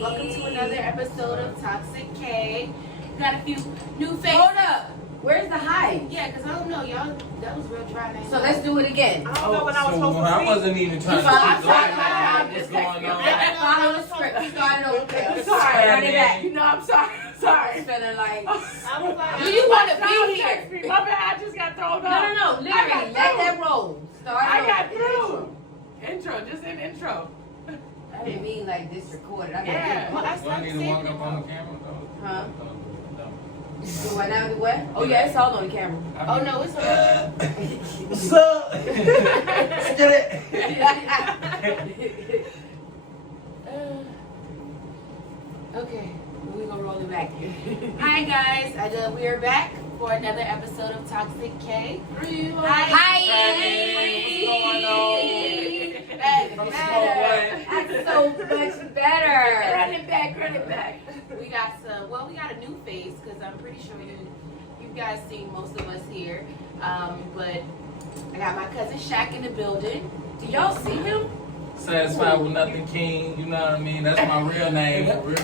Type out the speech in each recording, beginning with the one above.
Welcome to another episode of Toxic K. Got a few new faces. Hold up. Where's the high? Yeah, because I don't know, y'all. That was real dry. So let's do it again. I don't know what I was supposed to I see. wasn't even trying to I'm what's going on. Follow the script. We started over. I'm sorry. Run it back. No, I'm sorry. Sorry. It's feeling like. I was like, Do you want to be here? text me. My bad. I just got thrown off. No. Literally, let that roll. Start I over. got through. Intro, just an intro. I didn't mean like this recorded. I Yeah. Well, that's Do I not need the to walk same. up on the camera? Huh? No. Do what now? Do what? Oh yeah, it's all on the camera. Oh, no, it's alright. What's up? Let's get it. Okay, we're going to roll it back. Hi, guys. We are back for another episode of Toxic K. Hi. What's going on? That's From better. That's so much better. Run it back. We got we got a new face because I'm pretty sure you guys seen most of us here. But I got my cousin Shaq in the building. Do y'all see him? Satisfied with nothing, King. You know what I mean? That's my real name. For real.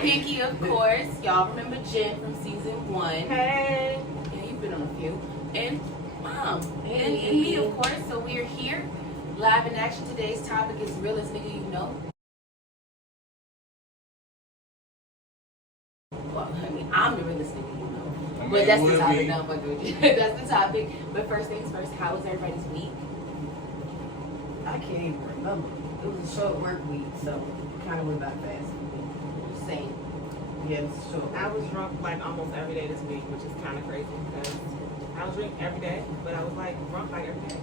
Pinky, of course. Y'all remember Jen from season 1. Hey. Yeah, you've been on a few. And Mom. And me, of course. So we are here. Live in action. Today's topic is realest nigga you know. Well, I mean, I'm the realest nigga you know. But that's the topic. No, but that's the topic. But first things first, how was everybody's week? I can't even remember. It was a short work week, so it kind of went by fast. Same. Yeah, it was short. I was drunk like almost every day this week, which is kind of crazy because I was drinking every day, but I was like drunk like every day.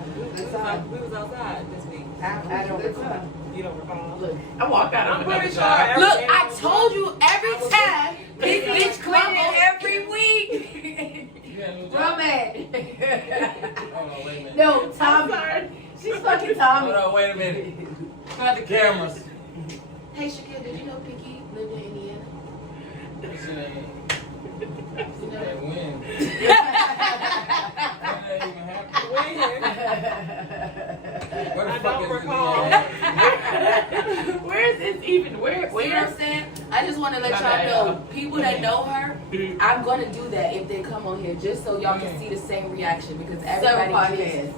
We was outside this week. I don't recall. You don't recall? Look, I walked out. I'm pretty sure. look, I told you every time. This bitch quitting every week. From it. Hold on, wait a minute. No, I'm Tommy. sorry. She's fucking Tommy. Hold on, wait a minute. Got the cameras. Hey, Shaquille, did you know Pinky lived in Indiana? This shit ain't. You know That that? win. That ain't even happening. Where the I fuck don't is recall. Where is this even? See what I'm saying? I just want to let y'all know, people that know her, I'm going to do that if they come on here, just so y'all can see the same reaction, because everybody is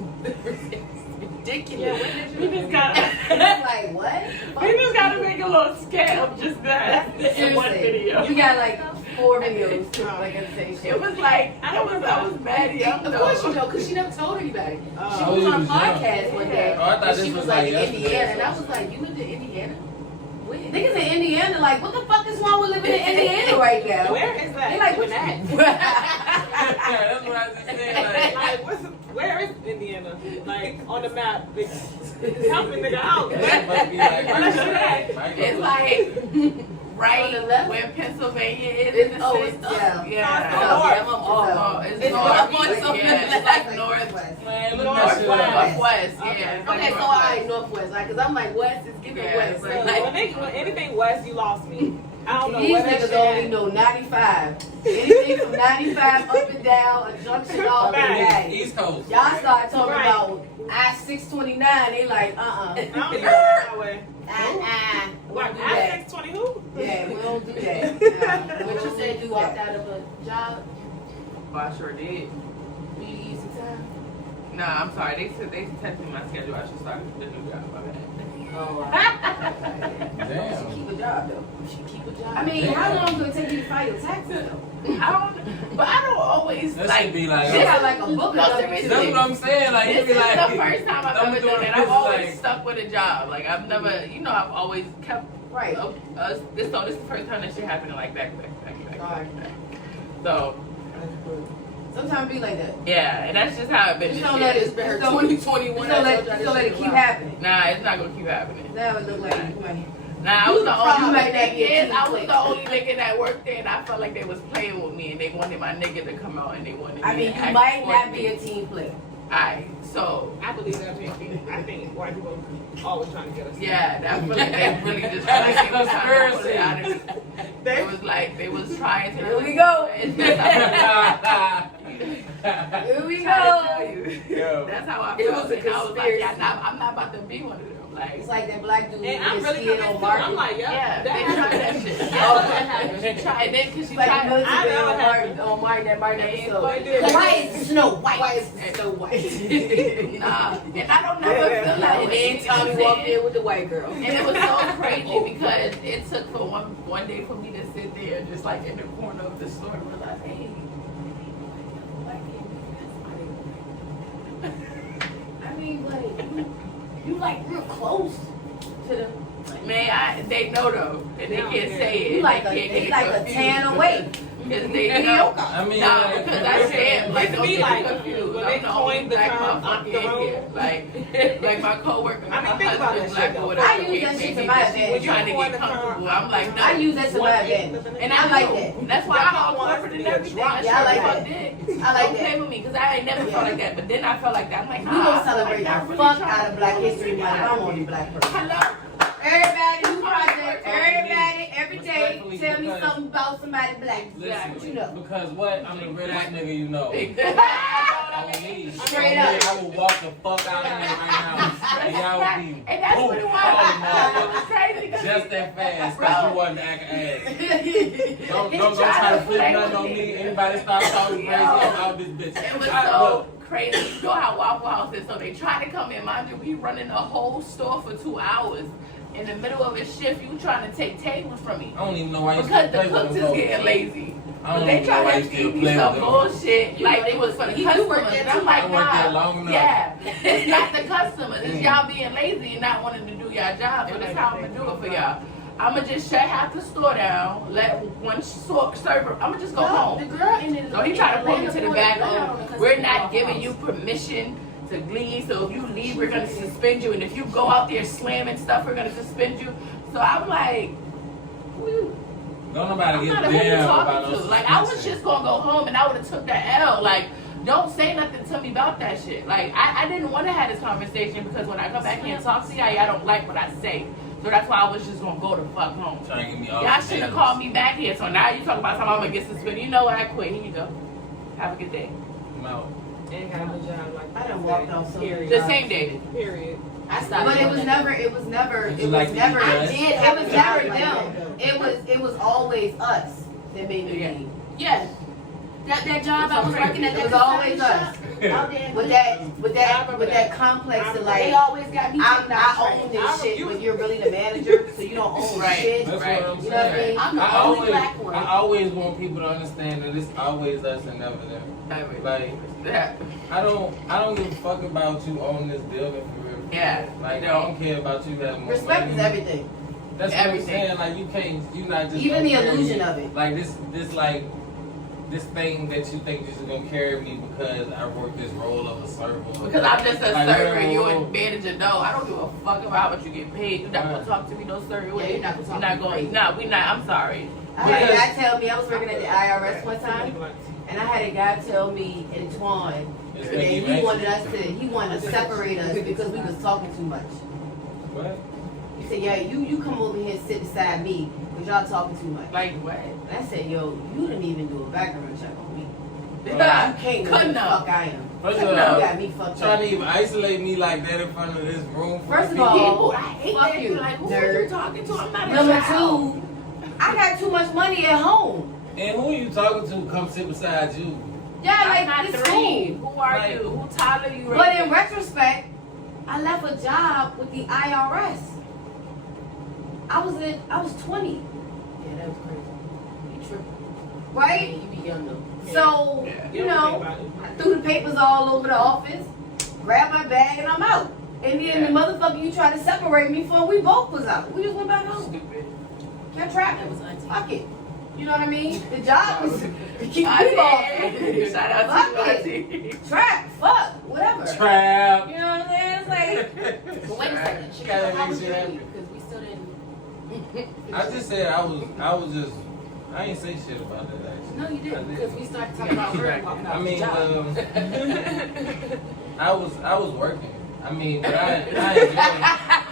ridiculous. We just got. Like, what? We just got to make a little scale of just that in one video. You got like 4 videos too, like at the same shit. It was like I was mad young. Of course you know, because she never told anybody. She Oh, was you on was young. podcast one day, Oh, I thought and this she was was like like in yesterday. Indiana, and I was like, you went to Indiana? When? Niggas in Indiana, like, what the fuck is wrong with living in Indiana right now? Where is that? They like, what that? That's what I just said. Like, where is Indiana? Like on the map. Help me nigga out. That must be like Where's it at? It's like right On the left. where Pennsylvania is. It's, oh, it's up. Yeah. Yeah. It's Oh, north. yeah, it's It's north. north. I'm on something Yeah. like north. Man, look at that shit. Northwest. Okay, Yeah. so alright, northwest, like, cause I'm like west, it's giving Yeah, west. so Like, when anything west, you lost me. I don't know These where that niggas shit only at. know 95. Anything from 95 up and down, a junction all the way. East Coast. Y'all start talking Right. about I-629, they like, I don't even know that way. We What? don't do that. I-620 who? Yeah, we don't do that. what you said, you walked out of a job, Oh, I sure did. will you use some time? Nah, I'm sorry. They said they texted me my schedule. I should start the new job. My bad. Oh, Damn. Keep a job though. you should keep a job. I mean, how long do it take you to file your taxes though? But I don't always That like. should be like. They got like a book No, of seriously. That's what I'm saying. Like, you This be is like. the first time I've I'm ever doing done it. this, I've always like- stuck with a job. Like I've never, I've always kept. Right. This is the first time that shit happened like back. Sorry. So Sometimes it be like that. yeah, and that's just how it's been. Just This don't year. let it, It's been her just don't- 2021. just don't let it keep happening. Nah, it's not gonna keep happening. That would look like you might. Nah, I was the You only. might not be a Yes, team I was player. the only nigga that worked there, and I felt like they was playing with me, and they wanted my nigga to come out, and they wanted. I me mean, to you act might for not me. be a team player. Alright, so I believe that Pinky. I think white people always trying to get us. yeah, I feel like they really just felt like they was trying to pull it out of me. They It was like they was trying to. Here we go. Here we Tell go. you. Yo. That's how I It felt. was a And I was like, conspiracy. yeah, I'm not about to be one of them. Like, It's like that black dude And I'm with really his skin convinced on too. Martin. I'm like, yeah, that they tried that happened. shit. Yeah, Yeah, that happened. she tried. And then because she Like the tried. military I know on it Martin, on Martin, that Martin They episode. fucking did. Why is Snow White? Why is it so white? Nah, and I don't never feel like And then Tommy walked in with the white girl. And it was so crazy because it took for one day for me to sit there just like in the corner of the store and realize, hey, I mean, like, you like real close to them. man, they know though, and they can't say it. You like They a tan away. because they know. I mean, Nah, because I said like It don't be get like, confused. when I'm they the only coined the black term motherfucker in octoroad. here. Like my coworker, I mean, her think about husband that black shit, or though. whatever. I use that shit to my advantage. We're trying to When you get coin the term comfortable. I'm like, no. I use that to my advantage. And I like do. that. That's why I call want corporate to and be a everything. drunk. Yeah, I like Fuck that. it. I like Don't play that. with me because I ain't never felt like that. But then I felt like that. I'm like, We gonna celebrate the I'm really fuck trying out to of Black pull History this Month. shit I'm out. on the black person. Hello. Everybody, new project. Everybody, every day, Respectfully, tell me because- something about somebody black. Listen, What you know? because what? I'm the realest nigga you know. I will leave. Straight up. I will walk the fuck out of here right now. And y'all will be And that's what it was. calling motherfuckers It's crazy. 'cause just that fast Bro. because you wasn't acting ass. Don't Try try to to flip play nothing with on me. me. Anybody start talking crazy, I'm out this bitch. It was I- so look, crazy. You know how Waffle House is. So they try to come in. Mind you, we running a whole store for 2 hours. In the middle of a shift, you trying to take tables from me. I don't even know why you Because still the play with cooks them is folks. getting lazy. I But don't they even know try why to you still feed me play with some them. bullshit like it was for the You customers. worked there And I'm too. like, I worked there nah. long enough. Yeah, it's not the customers. It's Mm. y'all being lazy and not wanting to do y'all job. So that's how I'm gonna do it for y'all. I'm gonna just shut half the store down. Let one server. I'm gonna just go The home. girl in the So he tried to pull me to the back. of Oh, we're not giving you permission to leave. So if you leave, we're gonna suspend you. And if you go out there slamming stuff, we're gonna suspend you. So I'm like, who you? Don't nobody I'm get not who you damn about talking no to. Like I was suspension. just gonna go home and I would have took that L. Like, don't say nothing to me about that shit. Like I didn't want to have this conversation because when I come back here and talk to y'all don't like what I say. So that's why I was just gonna go the fuck home. Trying to get me all Y'all the should have potatoes. called me back here. So now you talk about something I'm gonna get suspended. You know what? I quit. Here you go. Have a good day. I'm out. And got a new job like I done walked off so many Period. The same day. Period. I stopped. But it was doing never, that. it was never, Would it you was like to never, eat it that? was never them. It was always us that made me Yeah. leave. Yeah. That job I was working at, It that was always shop, us. out there. With that complex of They like, always got me taking out I own trash. this shit, but you're really the manager, so you don't own Right. shit. That's Right. what I'm You know what I saying. mean? I'm the I only always, black one. I always want people to understand that it's always us and never them. Like, Yeah. I don't give a fuck about you owning this building for real. Yeah. Like, I don't care about you having more Respect money. is everything. That's what I'm Everything. saying. Like, you not just Even the gonna carry illusion me. of it. Like this thing that you think you're just gonna carry me because I work this role of a server. Because I'm just a Like, server and you whoa. a manager. No, I don't give a fuck about what you get paid. You're not gonna Right. talk to me no certain way. Yeah, you're not gonna talk You're not to me going. crazy. No, we not. I'm sorry. I had a Because- guy tell me, I was working at the IRS one time, and I had a guy tell me, Antoine, It's that making you he wanted anxious. he wanted to separate us because we was talking too much. What? He said, yeah, you come over here and sit beside me because y'all talking too much. Like what? And I said, yo, you didn't even do a background check on me. You Yeah. can't know who the fuck I am. First You of all, got me fucked trying up. to even isolate me like that in front of this room. First of people. all, I hate fuck that. you, You're like, who are nerd. you talking to? I'm not a Number child. two, I got too much money at home. And who you talking to come sit beside you? Yeah, I'm like not it's three. cool. Who are Like- you? Who Tyler you? But raising? in retrospect, I left a job with the IRS. I was 20, Yeah, that was crazy. You tripping. right? Yeah, you be young though. So, Yeah. you know, I threw the papers all over the office, grabbed my bag, and I'm out. And then the motherfucker you tried to separate me from, we both was out. We just went back home. Stupid. Kept trapping. That was auntie. Fuck it. You know what I mean? The job was to keep me off. Auntie. Shout out to Fuck you, it. Auntie. Trap, fuck, whatever. Trap. You know what I'm saying? It's like, But wait a second. Gotta Chanel, how make was shit your happen. week? Because we still didn't. I just said I ain't say shit about that actually. No, you I didn't. did. Because we started talking about her walking out I the mean, job. I was working. I mean, but I enjoy.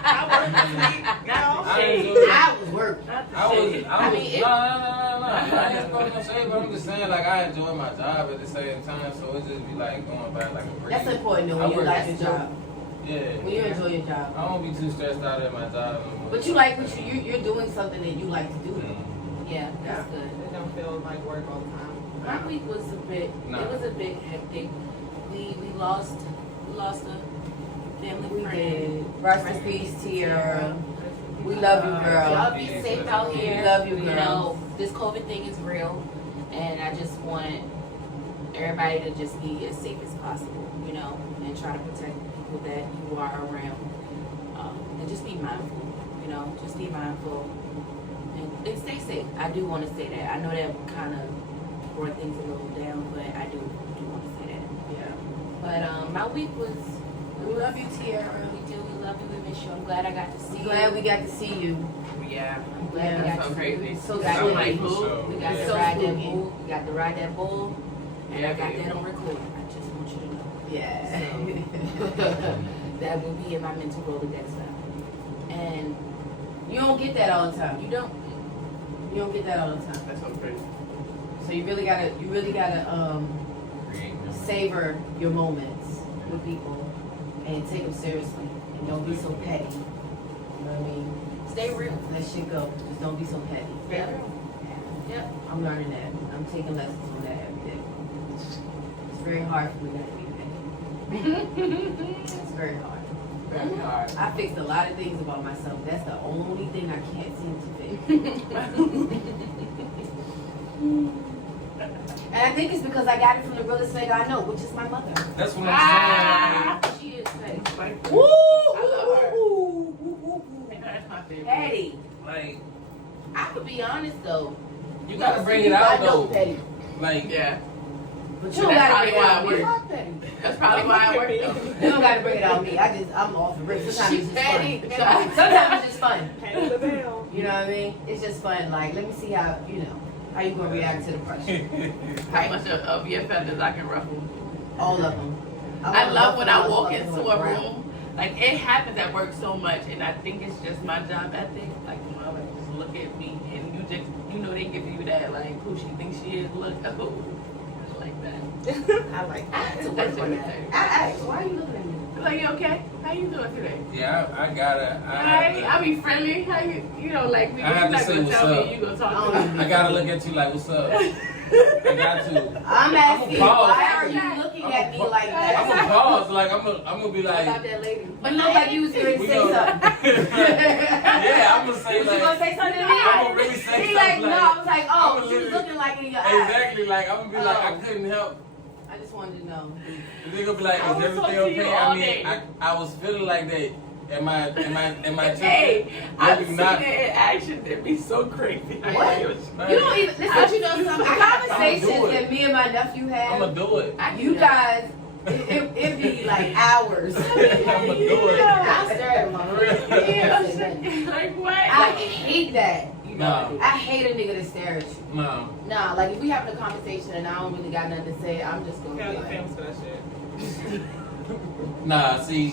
I work this week, you know. I was working. I mean, it- no. I ain't supposed to say, but I'm just saying, like, I enjoy my job at the same time, so it just be like going back like a breeze. That's important though, when you like your job. Yeah. When you enjoy your job. I don't be too stressed out at my job no more. But you like what you're doing something that you like to do. Yeah, that's good. It don't feel like work all the time. My week was a bit. Nah. It was a bit hectic. We lost a family We friend. did. Rest in peace, Tiara. We love you, girl. Y'all be safe out here. We love you, You girl. know, this COVID thing is real, and I just want everybody to just be as safe as possible. You know, and try to protect the people that you are around, and just be mindful. You know, just be mindful and stay safe. I do want to say that. I know that kind of brought things a little down, but I do want to say that. Yeah. But my week was. We love you, Tiara. We do. We love you. We miss you. I'm glad I got to see I'm you. glad we got to see you. Yeah. I'm glad we Yeah, got so to crazy. So We got I'm good. like, to who? We got to So ride that spooky. bull. We got to ride that bull. And I got baby. that on record. I just want you to know. Yeah. That will be in my mental Rolodex now. And You don't get that all the time. you don't. You don't get that all the time. That's so crazy. So you really gotta savor your moments with people and take them seriously and don't be so petty. You know what I mean? Stay real. Let shit go. Just don't be so petty. Yep. Yep. I'm learning that. I'm taking lessons on that every day. It's very hard for me not to be petty. It's very hard. Very hard. I fixed a lot of things about myself. That's the only thing I can't seem to fix. And I think it's because I got it from the realest nigga I know, which is my mother. That's what I'm saying. She is petty. Like, Woo! I love her. Woo! that's my favorite. Petty. Like, I could be honest though. you gotta bring it out I know though. petty. Like, Yeah. But you But don't that's gotta bring it probably out why me. I I'm petty. That's probably why I work though. You don't gotta bring it out me. I'm off the rip. Sometimes it's just petty. fun. Sometimes it's just fun. Pay the bill. You know what I mean? It's just fun. Like, let me see how you gonna react to the pressure. How much of your feathers I can ruffle. All of them. I love when I walk motherfuckers into on the a ground. room. Like, it happens at work so much, and I think it's just my job ethic. Like, mama, just look at me, and they give you that, like, who she thinks she is. Look, oh, I like that. I like I had to That's work on what that. I asked, why are you looking at me? Like, you okay? How you doing today? yeah, I gotta. Hi, I'll be friendly. How you know, like, I have you're to not say gonna what's tell up. me you gonna talk I to don't me. I gotta look at you like, what's up? I got to. I'm asking, pause. why are you looking at me like I'm that? gonna pause. Like, I'm gonna be What about like, that lady? But look like you was here to we say gonna- something. yeah, I'm gonna say Was you gonna like, say something to me? I'm gonna really say He something like, no, like- I was like, oh, I'ma she was literally- looking like it in your eyes. exactly. Like, I'm gonna be like, I Oh. couldn't help. I just wanted to know. And they gonna be like, I is was everything talking to you okay? all I mean, day. I was feeling like that. Am I tripping? Hey, I've Maybe seen not. it in action. It'd be so crazy. What? Man, You don't even listen. But you know something? The I got conversations I'ma do it. that me and my nephew I'm have, gonna do it. I you guys, it be like hours. I'm gonna do it. I stared at my Like what? I hate that. You No. know. I hate a nigga that stare at you. No. Nah, like if we having a conversation and I don't really got nothing to say, I'm just gonna Kelly be like, famous for that shit. Nah, see,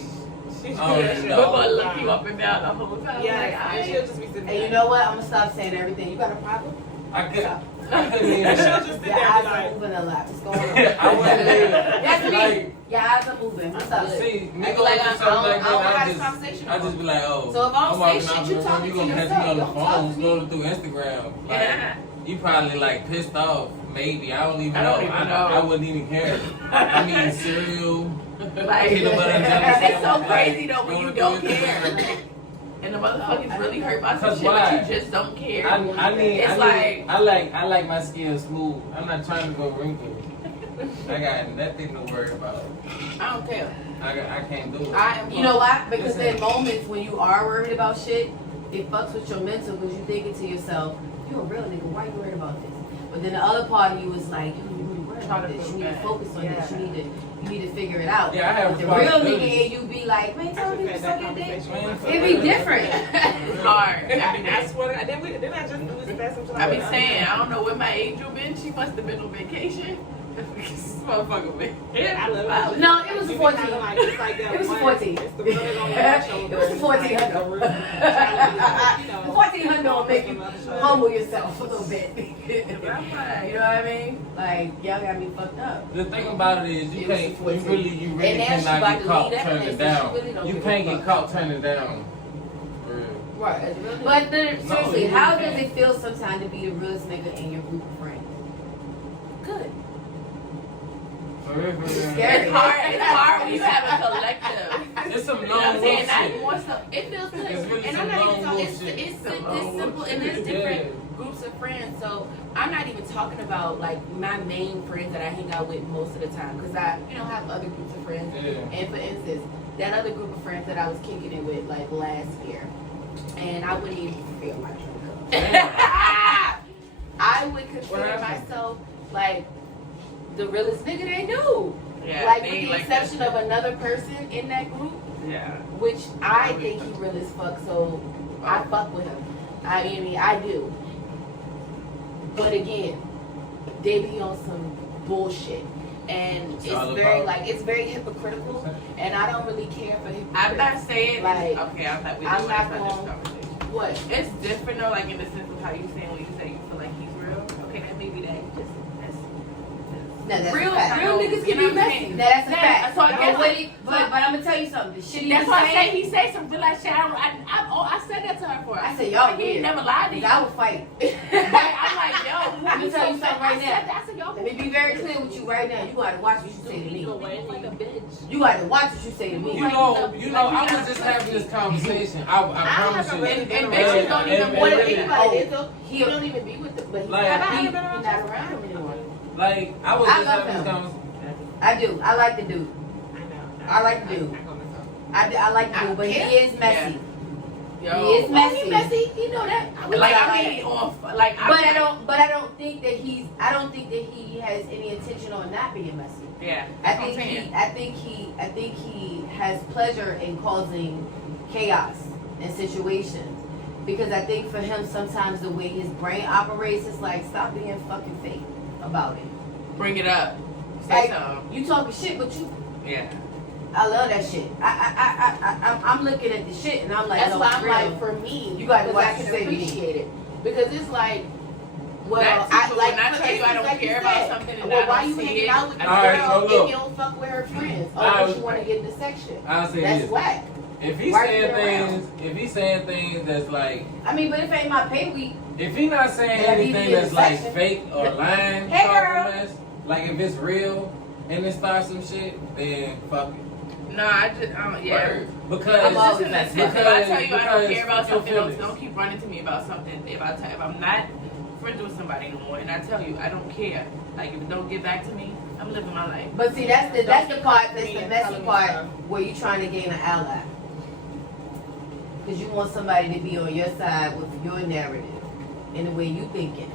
She Oh, do that shit no. We're all gonna the look time. you up and down the whole time. Yeah, Like, and she'll just be sitting And there. you know what? I'm gonna stop saying everything. You got a problem? I couldn't And even. she'll just sit Your there eyes and are be like, moving a lot. What's going on? I wouldn't even. That's me. Like, Your eyes are moving. What's up? see, I nigga feel like like I something don't- like I don't have that, this conversation I just be like, oh. So if I don't walking say out shit, the you room, talking you to gonna catch yourself. me on the Don't talk phone, to me. scrolling through Instagram. Like, Yeah. you probably like pissed off. Maybe I don't even I know. don't even know. I wouldn't even care. I mean, cereal. Like, Peanut butter and jelly it's so sandwich, crazy like, though when you scrolling don't through care. Instagram. And the motherfuckers really hurt by some Cause shit, why? but you just don't care. I like my skin smooth. I'm not trying to go wrinkled. I got nothing to worry about. I don't care. I can't do it. I am. You know why? Because Listen. in moments when you are worried about shit, it fucks with your mental because you thinking to yourself, you a real nigga, why you worried about this? But then the other part of you is like, you really worried about this. You need to focus on this. You need to figure it out. Yeah, I have But the real responsibilities. nigga in you be like, man, I tell just me to had suck that your dick. conversation. It be different. It's hard. I mean, I swear, didn't I just do this past some I be saying, I don't know where my angel been. She must have been on vacation. This motherfucker been I love it. No, it was a You 14. kinda like, it's like that It was a one- 14. It's the brother on the shoulder. It was a 14 It's like hundo. the real- you know, The 1400 will make you from the other shoulder. humble yourself a little bit. I'm like, You know what I mean? Like, y'all got me fucked up. The thing about it is, you It was can't, 14. you really And now she cannot about get to caught leave that turning place, down. so she really don't You give a can't get fuck. caught turning down. For real. Right. But seriously, you how really does can't. it feel sometimes to be the realest nigga in your group of friends? Good. For real, for real. Scary. it's hard when you have a collective. It's some You know what lone I'm wolf saying? Not shit. more so. It feels good. It's really And some I'm not even lone talking, wolf shit. it's Some this lone simple, wolf and there's shit. different groups of friends. So I'm not even talking about like my main friends that I hang out with most of the time. Because I, have other groups of friends. Yeah. And for instance, that other group of friends that I was kicking it with like last year. And I wouldn't even feel my drink up. I would consider myself like the realest nigga they knew. Yeah, like they with the like exception that of another person in that group, Yeah. which I think he real as fuck, so I fuck with him. I mean, I do. But again, they be on some bullshit. And It's all very about- it's very hypocritical, and I don't really care for hypocrisy. I'm not saying Like, okay. I'm not. We I'm don't not have this gonna- conversation. What? It's different though, like in the sense of how you saying when you say you feel like he's real. Okay, that may be that. Just that's No, that's real. a fact. Real niggas can be messy. Now, that's a Yeah, fact. so I But guess- what but I'm gonna tell you something. The shit he That's was why I say saying, he say some real ass shit. I said that to her for. I said, y'all He ain't weird. never lied to you. I would fight. But I'm like, yo, Let me tell you something right now. I said, yo, Let me be very clear with you right now. You gotta watch what you say to me. Like a bitch. You gotta watch what you say to me. You know, I was just having this conversation. I promise you. And And bitches don't even and- want to and- think about it. So He he don't even be with them, but he's Like- not around him anymore. Like, I was I just love having this him. conversation. I do. I like the dude. I know. I like the dude. I like the dude, but he is messy. yo, He is messy. He messy. You know that. like I mean, on like, But I don't think that he has any intention on not being messy. Yeah, I that's what I'm saying. think he has pleasure in causing chaos in situations. Because I think for him sometimes the way his brain operates is like, stop being fucking fake about it. Bring it up. Say Like, something. you talking shit, but you Yeah. I love that shit. I'm looking at the shit and I'm like, That's no, why it's I'm real. like, for me, You gotta because watch I what can you say to me. appreciate it. Because it's like, well, That too, but when I tell you I don't like care you about said, something and well, I why don't you see hanging it, out with the I Alright, girl so if look. you don't fuck with her friends? Oh, I but was- you want to get in the section. I'll say That's this. whack. If he's Why saying you around? things, if he's saying things that's like, I mean, but if it ain't my pay week, if he's not saying Yeah, he anything be in that's the like section. fake or lying, Hey, talking girl. less, like if it's real and it starts some shit, then fuck it. No, I just, yeah. Word. It's Because just in that sense. If I tell you I don't because care about fuck your something, don't feelings. keep running to me about something. If I'm not friends with somebody no more, and I tell you I don't care, like if it don't get back to me, I'm living my life. but see, that's the part, that's Me the and messy telling me part stuff. where you trying to gain an ally. Because you want somebody to be on your side with your narrative and the way you thinking,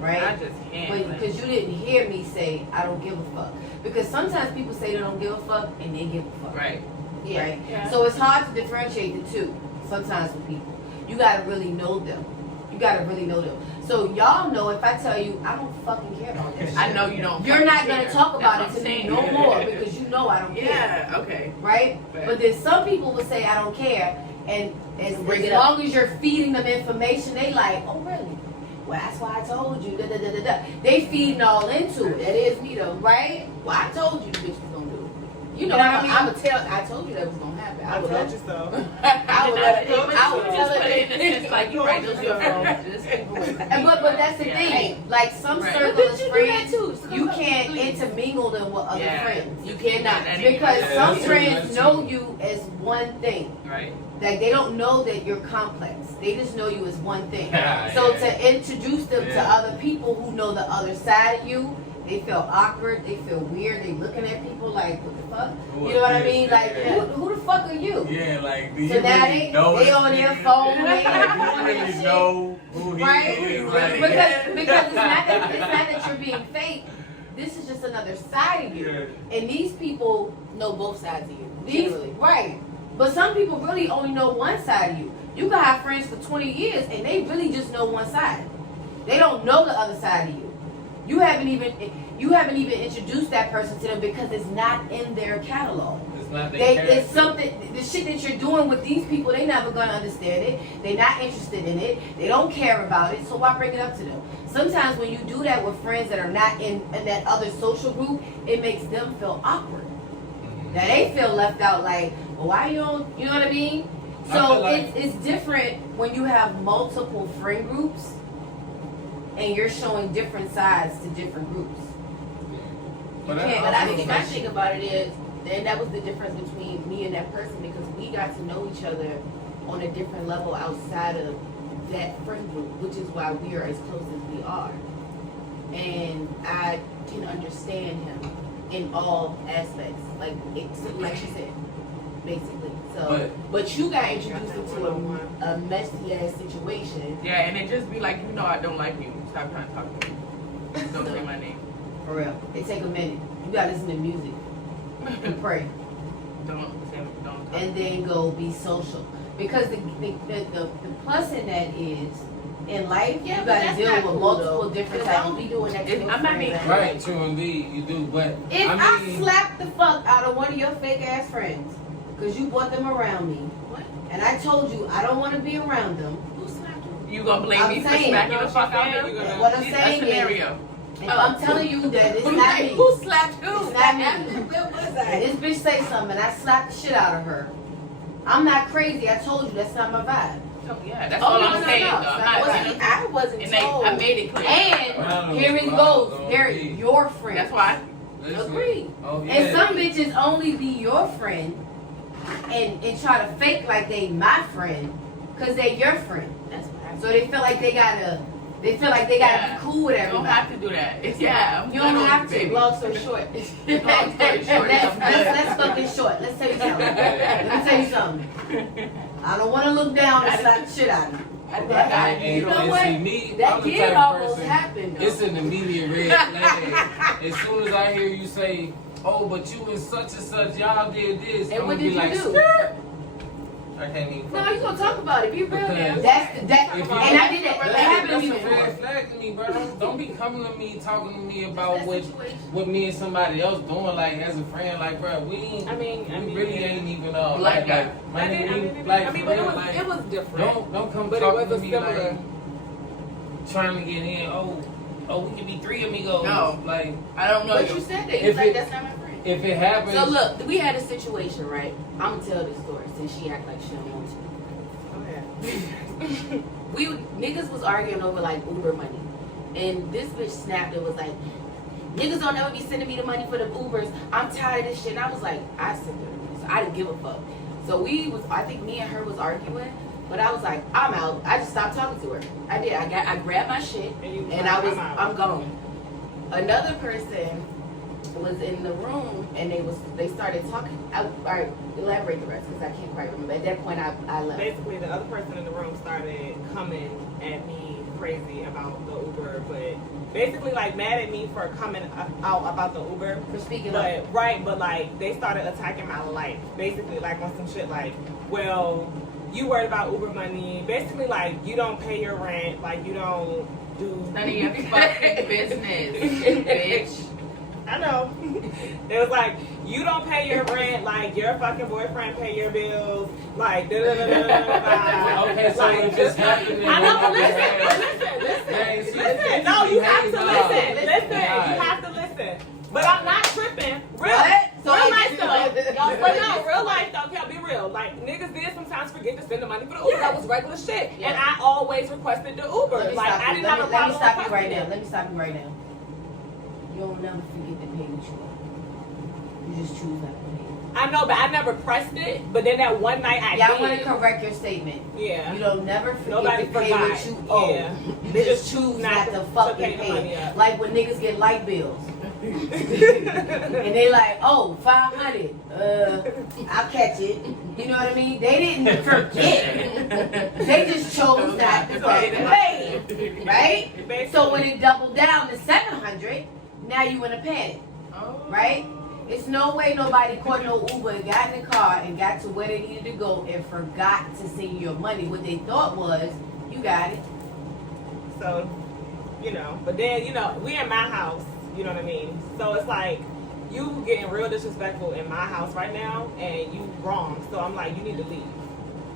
right? I just can't. But like- because you didn't hear me say I don't give a fuck. Because sometimes people say they don't give a fuck and they give a fuck. right. Yeah. Right? Yeah. So it's hard to differentiate the two sometimes with people. You gotta really know them. You gotta really know them. So y'all know if I tell you I don't fucking care about that shit. I know you don't. You're not fucking gonna care. talk about That's it what to me I'm no saying. more because you know I don't care. Yeah. Okay. Right? Right. But then some people will say I don't care, and as Bring it up. long as you're feeding them information, they like, oh really? Well, that's why I told you. Da, da, da, da, da. They feeding all into it. That is me though. Right? Well, I told you the bitch was gonna do it. You know, You know what I mean? I'm gonna tell. I told you that was gonna happen. I would told let you so. I would let it. But I you would just tell put it in the it. sense like you right. Just your phone. Just keep it. And but that's the Yeah. thing. Like some Right. circles But of bitch, you do that friends, too. So you come can't on, please. intermingle them with other Yeah. friends. You cannot. Because Yeah, some that's friends true. know you as one thing. Right. Like they don't know that you're complex. They just know you as one thing. Yeah, So yeah. to introduce them to Yeah. other people who know the other side of you, they feel awkward. They feel weird. They looking at people like, what the fuck? Who You know what I is mean? this? Like, Yeah. who the fuck are you? Yeah, like, do you So now really they know they this on their nigga? phone, Do they you doing that really shit. know who he Right? is? Like, Because it's not that you're being fake. This is just another side of you. yeah. And these people, Know both sides of you. these Generally. right. But some people really only know one side of you. You can have friends for 20 years and they really just know one side. They don't know the other side of you. You haven't even you haven't even introduced that person to them because it's not in their catalog. It's not their It's something, the shit that you're doing with these people, they never gonna understand it. They're not interested in it. They don't care about it, so why bring it up to them? Sometimes when you do that with friends that are not in that other social group, it makes them feel awkward. Now they feel left out like, well, why you don't, you know what I mean? So like it's different when you have multiple friend groups and you're showing different sides to different groups. But I think my thing about it is, and that was the difference between me and that person, because we got to know each other on a different level outside of that friend group, which is why we are as close as we are. And I can understand him in all aspects, like she said, basically. So, but you got introduced into a messy ass situation. Yeah, and it just be like, you know, I don't like you. Stop trying to talk to me. Don't say my name. For real, it take a minute. You gotta listen to music and pray. Don't. And then go be social, because the plus in that is, in life, you gotta deal with multiple different types. I don't be doing that. I'm not being right. True, indeed, you do. But if I slap the fuck out of one of your fake ass friends because you brought them around me, what? And I told you I don't want to be around them. Who slapped you? You gonna blame me for smacking the fuck out of them? What I'm saying is, if I'm telling you that it's not me, who slapped who? It's not me. Where was I? And this bitch say something and I slap the shit out of her. I'm not crazy. I told you that's not my vibe. Oh, yeah, that's all I'm saying, though. I wasn't told. I made it clear. And here it goes. They're your friend. That's why. Agreed. Oh, yeah. And some bitches only be your friend and try to fake like they my friend because they your friend. That's why. So they feel like they gotta be cool with everybody. You don't have to do that. You don't have to. Long story short. Let's fucking short. Let's tell you something. Let me tell you something. I don't want to look down and slap the shit out of you. You know what? That did almost happen. It's an immediate red flag. As soon as I hear you say, "Oh, but you and such and such, y'all did this," and what did you do? Skirt. I can't even. No, you gonna talk about it. Be real now. And I did it. That happened to me before. That's a red flag to me, bro. Don't be coming to me talking to me about what me and somebody else doing, like as a friend, like, bro. We really ain't even like but it was different. Don't come but talking it to was me similar. like trying to get in. Oh, we can be three amigos. No, like I don't know. But you said that. You like that's not my friend. If it happens. So look, we had a situation, right? I'm gonna tell this story since she act like she don't want to. We niggas was arguing over like Uber money, and this bitch snapped and was like, "Niggas don't ever be sending me the money for the Ubers. I'm tired of this shit." And I was like, I sent her the money, so I didn't give a fuck. So I think me and her was arguing, but I was like, I'm out. I just stopped talking to her. I did. I grabbed my shit and I'm gone. Another person was in the room and they started talking. I elaborate the rest because I can't quite remember. At that point, I left. Basically, the other person in the room started coming at me crazy about the Uber, but basically like mad at me for coming out about the Uber. For speaking but up. Right, but like they started attacking my life. Basically, like on some shit like, well, you worried about Uber money. Basically, like you don't pay your rent. Like you don't do none of your fucking business, bitch. I know. It was like, you don't pay your rent, like your fucking boyfriend pay your bills, like da da da da da. Okay, so like, it just happened. I know, but listen. No, you have to listen. You have to listen. But I'm not tripping. Real life though. But no, real life though, can't be real. Like niggas did sometimes forget to send the money for the Uber. That was regular shit. Yeah. And I always requested the Uber. Like I didn't have a problem. Let me stop you right now. You don't never forget to pay what you owe. You just choose not to pay. I know, but I never pressed it. But then that one night I did. I want to correct your statement. Yeah. You don't never forget to pay what you owe. Yeah. You just choose not to fucking pay. Like when niggas get light bills. And they like, oh, 500. I'll catch it. You know what I mean? They didn't forget. They just chose not to pay. Right? So when it doubled down to 700, now you in a panic. Right? It's no way nobody caught no Uber, got in the car, and got to where they needed to go and forgot to send you your money. What they thought was, you got it. So, but then, we in my house. You know what I mean? So it's like, you getting real disrespectful in my house right now, and you wrong. So I'm like, you need to leave.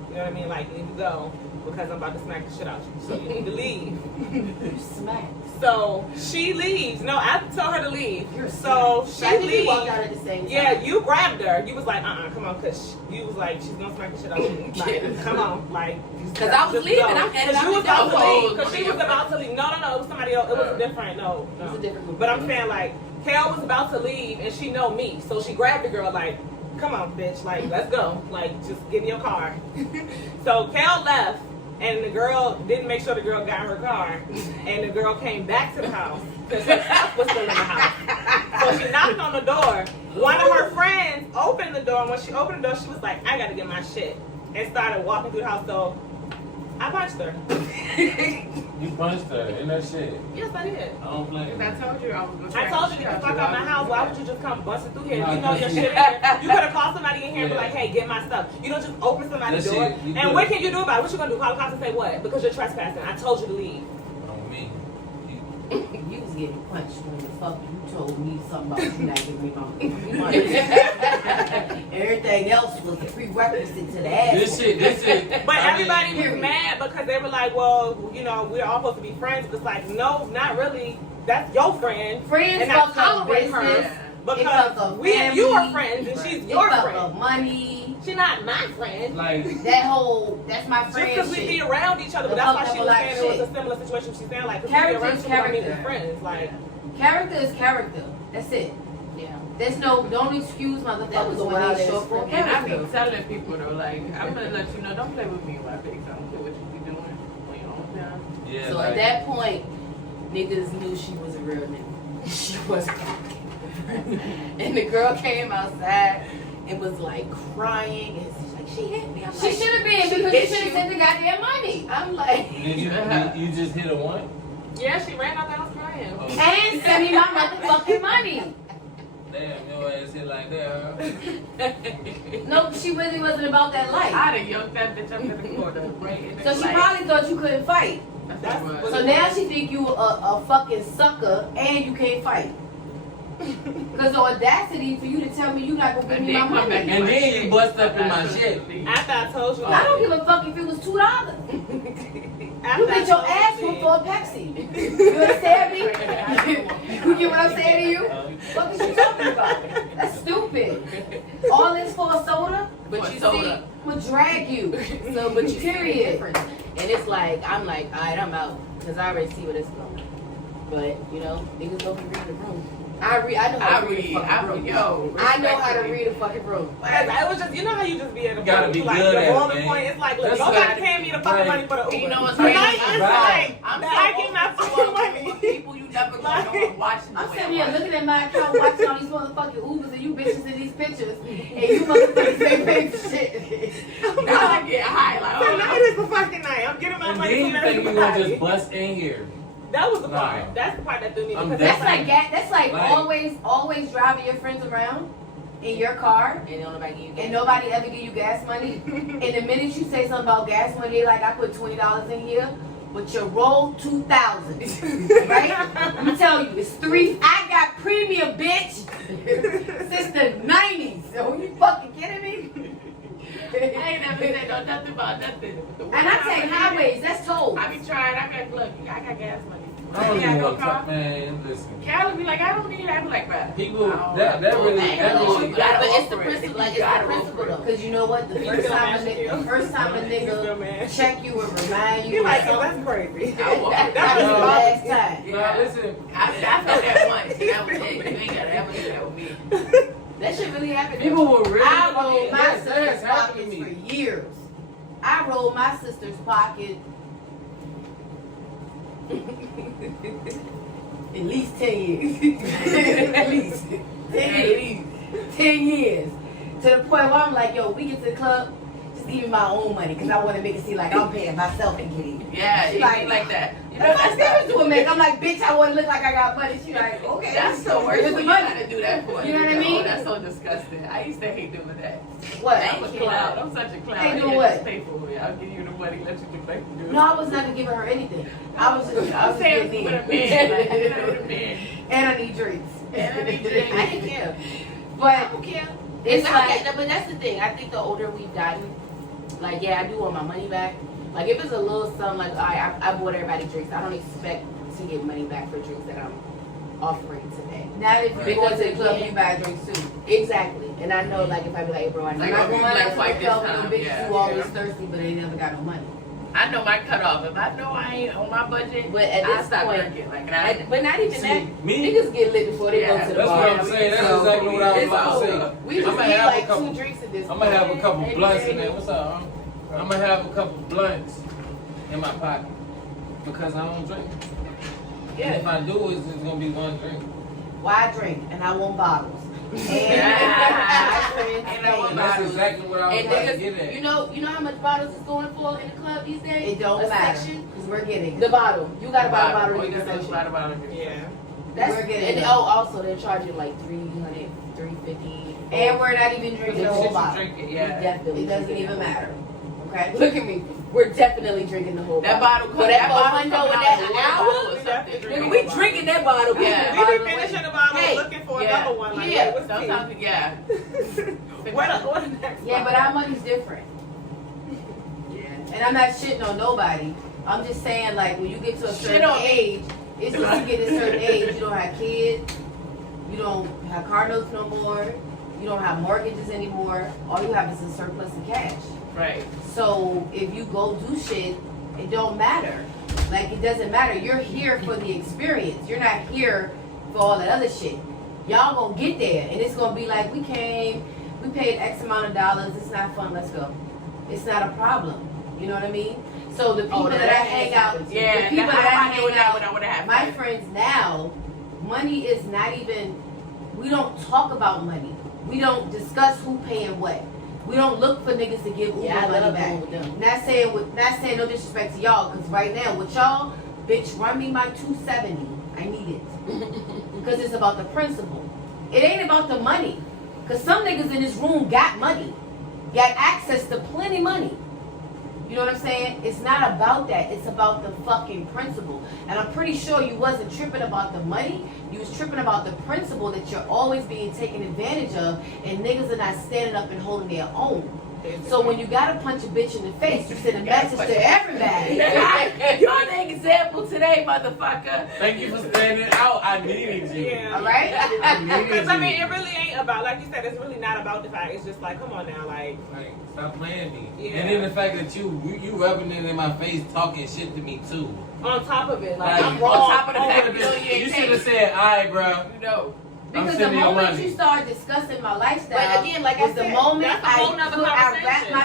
You know what I mean? Like, you need to go, because I'm about to smack the shit out you. So you need to leave. You smack. So she leaves. No, I told her to leave. You're so she like, leaves. You walked out at the same time. Yeah, you grabbed her. You was like, come on, cause you was like, she's gonna smack the shit out of you. Like, come on, like. Cause I was leaving. I'm headed out. You was about to leave. Cause she was about to leave. No, it was somebody else. It was a different. No. It was a different movie. But I'm saying like, Kel was about to leave, and she know me, so she grabbed the girl like, come on, bitch, like, let's go, like, just give me your car. So Kel left. And the girl didn't make sure the girl got in her car. And the girl came back to the house because her stuff was still in the house. So she knocked on the door. One of her friends opened the door. And when she opened the door, she was like, I got to get my shit. And started walking through the house. So I punched her. You punched her in that shit. Yes, I did. I don't blame you. I told you I was going to I told you to get the fuck out of my house. Why would you just come busting through here? You know your shit in here. You could have called somebody in here and be like, hey, get my stuff. You don't just open somebody's door. And what can you do about it? What you gonna do? Call the cops and say what? Because you're trespassing. I told you to leave. On me. You was getting punched when the fuck you told me something about you not giving me my money. Everything else was a prerequisite to the ass. This shit. But everybody was mad because they were like, well, you know, we're all supposed to be friends. But it's like, no, not really. That's your friend. Friends and not fuck up tolerate her. business. Because we and you are friends and she's your fuck friend. up money. She's not my friend. Like That's my just friend. because we be around each other, but that's why she was saying it was a similar situation. She's saying like, because we be around each other, we be friends. Like, character is character. That's it. Yeah. There's no, don't excuse motherfuckers when they show for And I character. be telling people though, like, I'm gonna let you know, don't play with me in my face. I don't care what you be doing on your own time. yeah. So like, at that point, niggas knew she was a real nigga. She wasn't. And the girl came outside and was like crying and she's like, she hit me. I'm She like, should have been because she should have sent the goddamn money. I'm like, Did you just hit a one? yeah, she ran out the house crying. Oh, And send me my motherfucking money. damn, your ass hit like that, No, she really wasn't about that life. I'd have yoked that bitch up in the corner. Right in the So she light. probably thought you couldn't fight. That's what So now she think you a fucking sucker and you can't fight. Cause the audacity for you to tell me you not gonna give me my money. And then you bust up in my shit. After I told you, I don't give a fuck if it was $2. after You I get your told ass you, whooped for a Pepsi. You understand me? You get what I'm saying to you? What is you talking about? That's stupid. All this for a soda? but you soda. Would drag you. so, but you see the Period. difference. And it's like, I'm like, all right, I'm out. Because I already see where this is going. But, you know, niggas don't read the room. I know how to read the fucking room. I know how to read a fucking room. it was just, you know how you just be at a Gotta point, be like good the at it, boiling man. point. It's like, look, That's nobody like- paying me the fucking like- money for the Uber. You know what's Tonight crazy? it's Right. like, I'm I get my fucking money. People you never gonna know I'm watching. the I'm way sitting here watch. looking at my account, watching all these motherfucking Ubers and you bitches in these pictures, and you motherfuckers ain't paying for shit. Now I get high like, Tonight is the fucking night. I'm getting my And money then from you think you gonna everybody. just bust in here. That was the Nah. part. That's the part that threw me. I'm Because definitely- That's like always driving your friends around in your car, And don't nobody give you gas. and nobody ever give you gas money. And the minute you say something about gas money, they like, I put $20 in here, but you roll 2,000, right? Let me tell you, it's three. I got premium, bitch, since the 90s. So you fucking kidding me? I ain't never said no nothing about nothing. And I take highways. That's toll. I be trying. I got look. I got gas money. I don't You got even no want to car? talk, man. Listen. Callie be like, I don't need it. I be like, bruh. People, I don't that know. really, I ain't that gonna really. You gotta But it's the offer it. principle, like, You it's the gotta principle offer it. though. Because you know what? The first time a nigga check you and remind you You're of like, something, that's crazy. I walk- That that's was the No. last time. Nah, listen. I felt that once. That was it. You ain't gotta ever do that with me. That shit really happened. People were really. I rolled my Yes, that has sister's happened to pockets for me. years. I rolled my sister's pocket at least 10 years. At least 10 years. 10 years. To the point where I'm like, yo, we get to the club, just even my own money because I want to make it seem like I'm paying myself and getting. Yeah, She like that. You know, That's my parents do it, man. I'm like, bitch, I want to look like I got money. She like, okay. That's the worst Here's when the you money. gotta do that for You know what I mean? That's so disgusting. I used to hate doing that. What? I'm a clown. I'm such a clown. Ain't Yeah, doing what? just pay for me. I'll give you the money, let you do what you do. No, I was never giving her anything. I was just saying getting with a in. man. Like, you know, with a man. And I need drinks. And I need drinks. I didn't care. But I don't care. it's Okay, like, but that's the thing. I think the older we've gotten, like, yeah, I do want my money back. Like, if it's a little something, like, I bought everybody drinks, I don't expect to get money back for drinks that I'm offering today. now if you go Because to the club, again- you buy drinks too. Exactly. And I know, like, if I be like, hey, bro, I I'm need not going like to the fight this club with time, no bitches yeah. who always thirsty, but they never got no money. I know my cutoff. If I know I ain't on my budget, But at I this stop point, drinking. Like, and but not even See, that. me? Niggas get lit before they Yeah, go to the That's bar. what I'm saying. That's So, exactly what I was it's about to say. over. We just I'ma need have a like couple- 2 drinks at this I'm gonna have a couple point. blunts in there. What's up? I'm gonna have a couple blunts in my pocket because I don't drink. Yeah. If I do, it's just gonna be one drink. Why drink? And I want bottles. And Yeah. my friends And I want And say, that's exactly what I was And about to niggas, get at. you know how much bottles is going for in the club these days? it don't A matter section? because we're getting The it. bottle. You gotta buy a bottle Oh, to you get got the to section. slide about it. Yeah. That's We're getting and it. also they're charging like 300, 350. And we're not even drinking the whole Shit you bottle. drink it, We yeah. definitely It doesn't drinking even that matter. Okay? Look at me. We're definitely drinking the whole That bottle. bottle, But that bottle $4 coming in out that of the hour. bottle or something. Nigga, we drinking that bottle. Yeah. We Bottle be finishing away. the bottle Hey, looking for yeah. another one. Like, Yeah. wait, what's Sometimes, yeah. what the next Yeah, but our money's different. And I'm not shitting on nobody. I'm just saying, like, when you get to a Shit certain on me. age, it's just you get to a certain age, you don't have kids, you don't have car notes no more, you don't have mortgages anymore. All you have is a surplus of cash. Right. So if you go do shit, it don't matter. Like, it doesn't matter. You're here for the experience. You're not here for all that other shit. Y'all gonna get there, and it's gonna be like, we came, we paid X amount of dollars. It's not fun. Let's go. It's not a problem. You know what I mean? So the people that I hang out, Yeah, the people that I hang out, when I would have my friends now, money is not even. We don't talk about money. We don't discuss who paying what. We don't look for niggas to give Uber Yeah, I money love back. going with them. Not saying no disrespect to y'all, because right now with y'all, bitch, run me my 270. I need it. Because it's about the principle. It ain't about the money. Because some niggas in this room got money. Got access to plenty money. You know what I'm saying? It's not about that. It's about the fucking principle. And I'm pretty sure you wasn't tripping about the money. You was tripping about the principle that you're always being taken advantage of, and niggas are not standing up and holding their own. So when you gotta punch a bitch in the face, you send a message to everybody. You're the example today, motherfucker. Thank you for standing out. I needed you. Yeah. All right? I needed Because I mean, you. it really ain't about, like you said, it's really not about the fact. It's just like, come on now, like, Like, stop playing me. Yeah. And then the fact that you rubbing it in my face, talking shit to me too. on top of it, like, Like, I'm on wrong. top of the over fact this. that You should have said, all right, bro. You know. I'm Because the sending your moment money. you start discussing my lifestyle, But again, like I was the said, moment that's a whole nother I wrapped conversation. my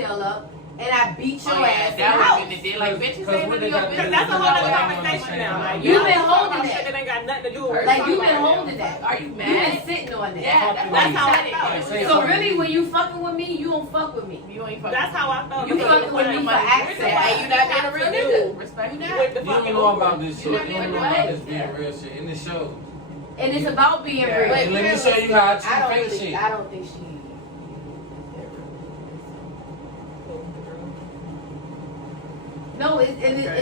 ponytail up and I beat your Oh, yeah, ass in the that house. would be the deal. Like, bitches Cause ain't what none of they your got to business. Because that's a whole That's other what I'm conversation saying. now. Like, You've y'all been talking holding about that. shit that ain't got nothing to do with what Like, we're you've talking been about holding that. Are you You've been mad? sitting on that. Yeah, That's how I said it. felt. You Say said So it. really, when you fucking with me, you don't fuck with me. You ain't now. fucking. That's how I felt. You because fucking with me like, for access. And you not being a real nigga. Respect You that. not. with the You fucking don't know Uber. about this shit. You don't know about this being real shit. In the show. And it's about being Yeah. real. But And let me show you how I treat I don't fake really, shit. I don't think she. No, and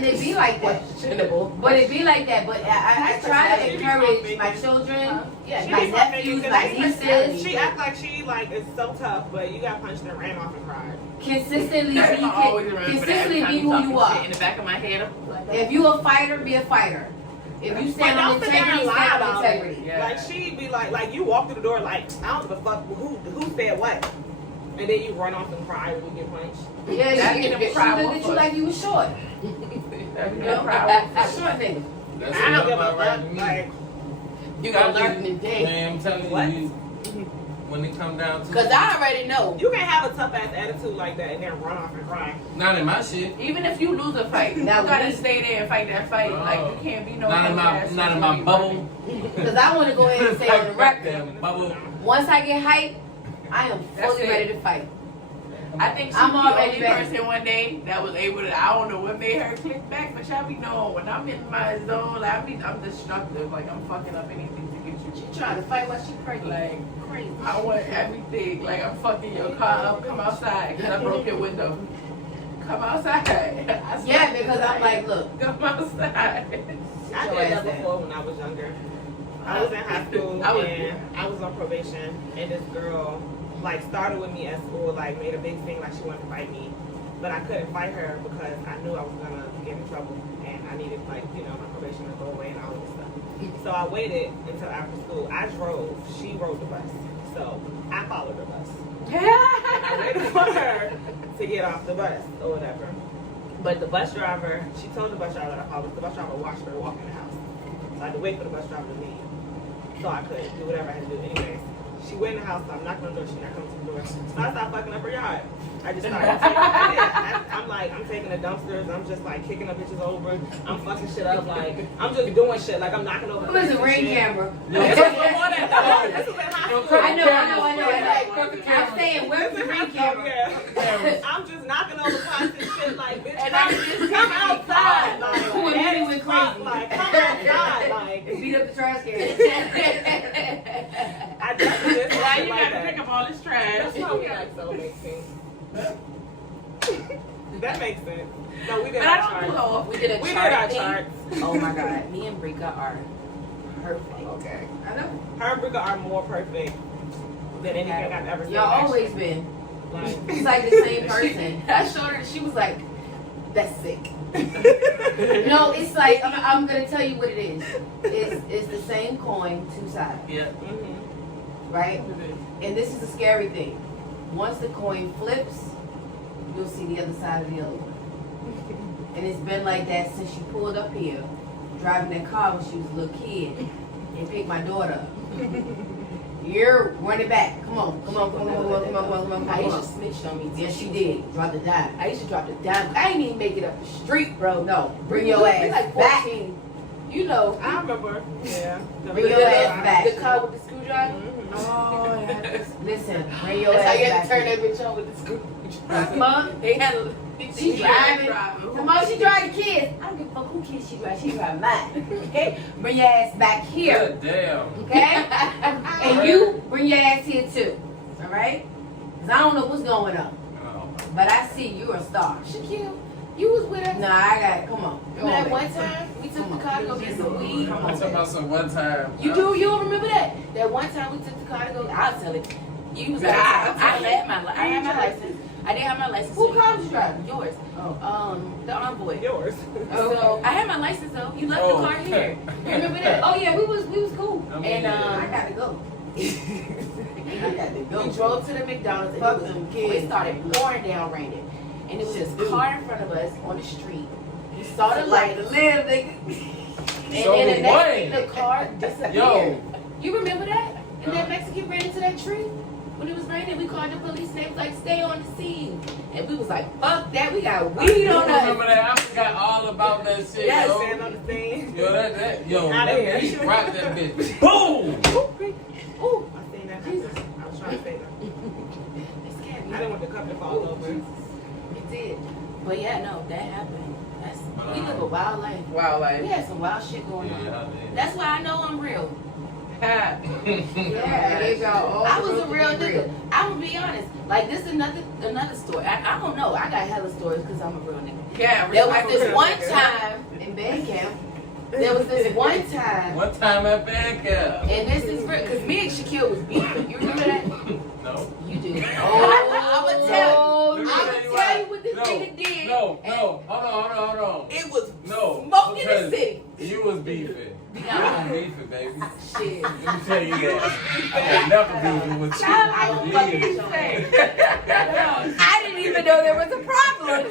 it be like that. Questionable. But it be like that. But I try to She be encourage fucking- my children, Yeah, She my be fucking nephews, because my that's nieces, She act like she like is so tough, but you got punched and ran off and cried. consistently I always remember that. consistently Every be time who you talking shit are. in the back of my head, I'm like, If you a fighter, be a fighter. If you stand But on don't sit there integrity, and lie stand on about it. integrity. Yeah. Like she be like you walk through the door like I don't give a fuck who said what, and then you run off and cry when you get punched. Yeah, That she nigga looked cry at one you foot. like you was short. That's You no know? problem. A short nigga. That's I don't give about a right fuck. to me. Like You gonna learn today. Man, I'm telling What? you, when it come down to Cause I already know. you can't have a tough ass attitude like that and then run off and cry. not in my shit. Even if you lose a fight, you Now gotta we- stay there and fight that fight. Like you can't be no. Not in my ass not in my situation. bubble. Because I want to go ahead and say on the record, Bubble. once I get hyped, I am That's fully it. ready to fight. I think I'm she's the already only ready. person one day that was able to. I don't know what made her click back, but y'all be knowing when I'm in my zone, like, I'm destructive. Like I'm fucking up anything to get you. She trying to fight while she pregnant. Like Crazy. I want everything. Like I'm fucking your car up. Come outside because I broke your window. Come outside. Yeah, because I'm like, look. Come outside. I did that before when I was younger. I was in high school and I was on probation, and this girl like started with me at school, like made a big thing like she wanted to fight me, but I couldn't fight her because I knew I was gonna get in trouble and I needed like my probation to go away and all this stuff. So I waited until after school. I drove, she rode the bus, so I followed the bus. And I waited for her to get off the bus or whatever. But the bus driver, she told the bus driver that I followed. The bus driver watched her walk in the house. So I had to wait for the bus driver to leave so I could do whatever I had to do. Anyways, she went in the house, so I'm knocking on the door, she not coming to the door. So I started fucking up her yard. I just started I'm like, I'm taking the dumpsters, I'm just like kicking the bitches over, I'm fucking shit up, like, I'm just doing shit, like I'm knocking over. Where's the ring camera? This was before that though. This was in high school. I know. I'm saying, where's the ring camera? I'm just knocking over pots and shit, like, bitch, And come outside, like, Who immediately went crazy. like, come outside, like, Beat up the trash can. I definitely did Why something you like gotta that. pick up all this trash? That's why we like soulmate things. That makes sense. No, we did But our I don't charts. know. We did a We did chart our thing. charts. Oh my god, me and Brika are perfect. Okay. I know. Her and Brika are more perfect than anything I've ever seen. Y'all always actually. been. Like, It's like the same person. I showed her, she was like, that's sick. No, it's like, I'm gonna tell you what it is. It's the same coin, two sides, Yeah. right? And this is the scary thing. Once the coin flips, you'll see the other side of the other one. And it's been like that since she pulled up here, driving that car when she was a little kid, and picked my daughter up. You're running back. Come on. Aisha snitched on me. Yes, she did. Dropped the dime. Aisha dropped the dime. I ain't even make it up the street, bro. No. Bring your ass like back. 14. You know, I remember. Yeah. Bring your ass back. the car with the screwdriver. Mhm. Oh, yeah. Listen, bring your That's how ass you had back. to turn that bitch on with the screwdriver. Mom, They had she driving. Come on, she drive the kids. I don't give a fuck who kids she drive. She drive mine. Okay? Bring your ass back here. God damn. Okay? And you bring your ass here too. Alright? Because I don't know what's going on. Oh. But I see you're a star. Shaquille, you was with us. Nah, I got it. Come on. Go That on, one baby. time we took Come the on. car to go get some weed. Come I'm on. talking about some one time. You do? You don't remember that? That one time we took the car to go. I'll tell it. You was out of town. I had my license. I didn't have my license. Who car was you driving? Yours. Oh. The envoy. Yours. So I had my license though. You left the car here. You remember that? Oh yeah, we was cool. I mean, And I gotta go. I got to go. we drove to the McDonald's and Fuck it, them was, kids. it started pouring down raining. And it was this Shit, car in front of us on the street. We saw the Like light. to live, nigga. And So then the next what? thing, the car disappeared. Yo. You remember that? And that Mexican ran into that tree when it was raining. We called the police and they was like, stay on the scene. And we was like, fuck that. We got weed on remember us. that? I forgot all about that shit, Yes, yo. Stand on the thing. Yo, yo, Outta here. he dropped that bitch. Boom! Ooh, I seen that happen. I was trying to say that. it scared me. I didn't want the cup to fall over. It did. But yeah, no, that happened. We live a wild life. We Wildlife. had some wild shit going on. Yeah, That's why I know I'm real. Yeah, I gave y'all all I the was a to real be nigga. I'm gonna be honest. Like this is another story. I don't know. I got hella stories because I'm a real nigga. Yeah, There was I'm a this real one nigga. time in band camp. There was this one time, One time at band camp. and this is real because me and Shaquille was beefing. You remember that? No. You do. Oh, I'ma tell you. Let me I'ma tell you tell why. you what this nigga did. No. Hold on. It was No. smoke in the because city. You was beefing. You Nah. was beefing, baby. Shit. Let me tell you that. I would never beefing with you. I don't fucking say. I didn't even know there was a problem.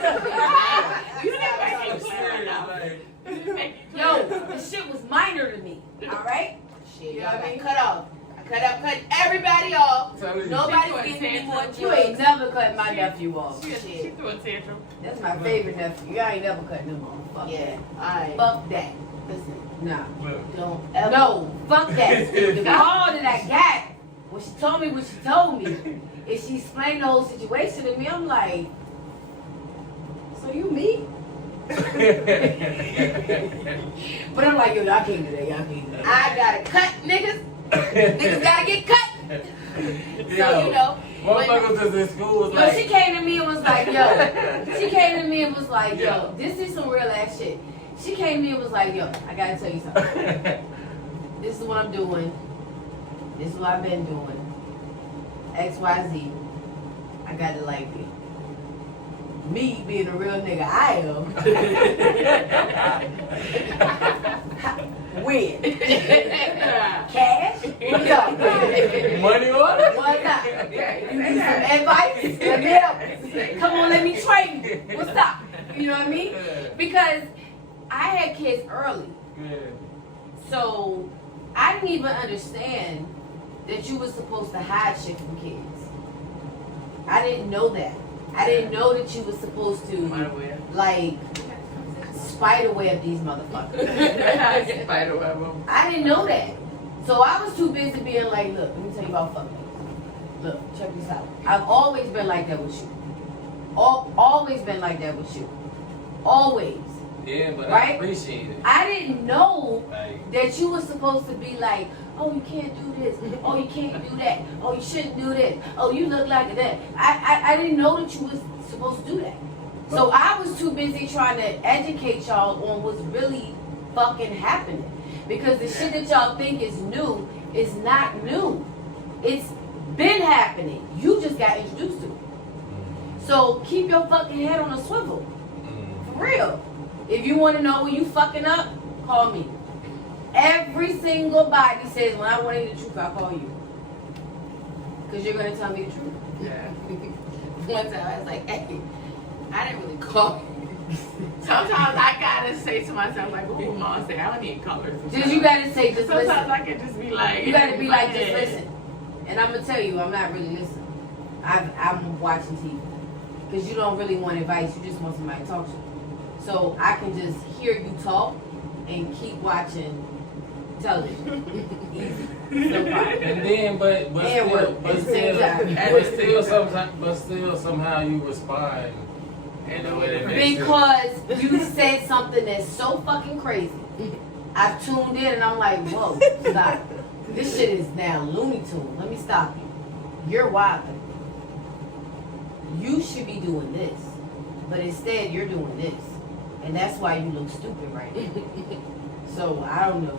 You never I'm get serious, like, Yo, this shit was minor to me. All right. Shit, You know y'all what I got mean? cut off. I cut everybody off. tell you. Nobody's getting any more You ain't drugs. never cut my nephew off. She threw a tantrum. That's my favorite nephew. I ain't never cut him off. Fuck Yeah, alright. Fuck that. Listen, Nah. Look. don't ever. No, fuck that. The call that I got when she told me what she told me, and she explained the whole situation to me, I'm like, so you me? But I'm like, yo, y'all can't do that. Y'all can't do that. I gotta cut niggas. Niggas gotta get cut. So, you know. Motherfuckers is in school was like. She came to me and was like, yo. She came to me and was like, yo, this is some real ass shit. She came to me and was like, yo, I gotta tell you something. This is what I'm doing. This is what I've been doing. XYZ. I gotta like it. Me being a real nigga, I am. When? Cash? What's up? Money order? What's up? You need some advice? Let me help. Come on, let me train you. What's up? You know what I mean? Because I had kids early. Yeah. So I didn't even understand that you were supposed to hide shit from kids. I didn't know that. I didn't know that you were supposed to, like, spiderweb these motherfuckers. Spiderweb them. I didn't know that. So I was too busy being like, look, let me tell you about fuck niggas. Look, check this out. I've always been like that with you. Always been like that with you. Always. Yeah, but right? I appreciate it. I didn't know Like, that you were supposed to be like, oh, you can't do this. Oh, you can't do that. Oh, you shouldn't do this. Oh, you look like that. I didn't know that you was supposed to do that. So I was too busy trying to educate y'all on what's really fucking happening. Because the shit that y'all think is new is not new. It's been happening. You just got introduced to it. So keep your fucking head on a swivel. For real. If you want to know when you fucking up, call me. Every single body says, when I want to hear the truth, I'll call you. Because you're going to tell me the truth. Yeah. One time I was like, hey, I didn't really call you. Sometimes I gotta say to myself, like, what would mom say? I don't need colors. Just you got to say, just Sometimes listen. I can just be like, You got to be like, just yeah. listen. And I'm going to tell you, I'm not really listening. I'm watching TV. Because you don't really want advice. You just want somebody to talk to. So I can just hear you talk and keep watching television. Easy. No problem. and then, but And work at the same time. but still somehow you respond in a way that makes Because you said something that's so fucking crazy. I've tuned in and I'm like, whoa, stop. This shit is now Looney Tunes. Let me stop you. You're wilding. You should be doing this. But instead, you're doing this. And that's why you look stupid right now. So, I don't know.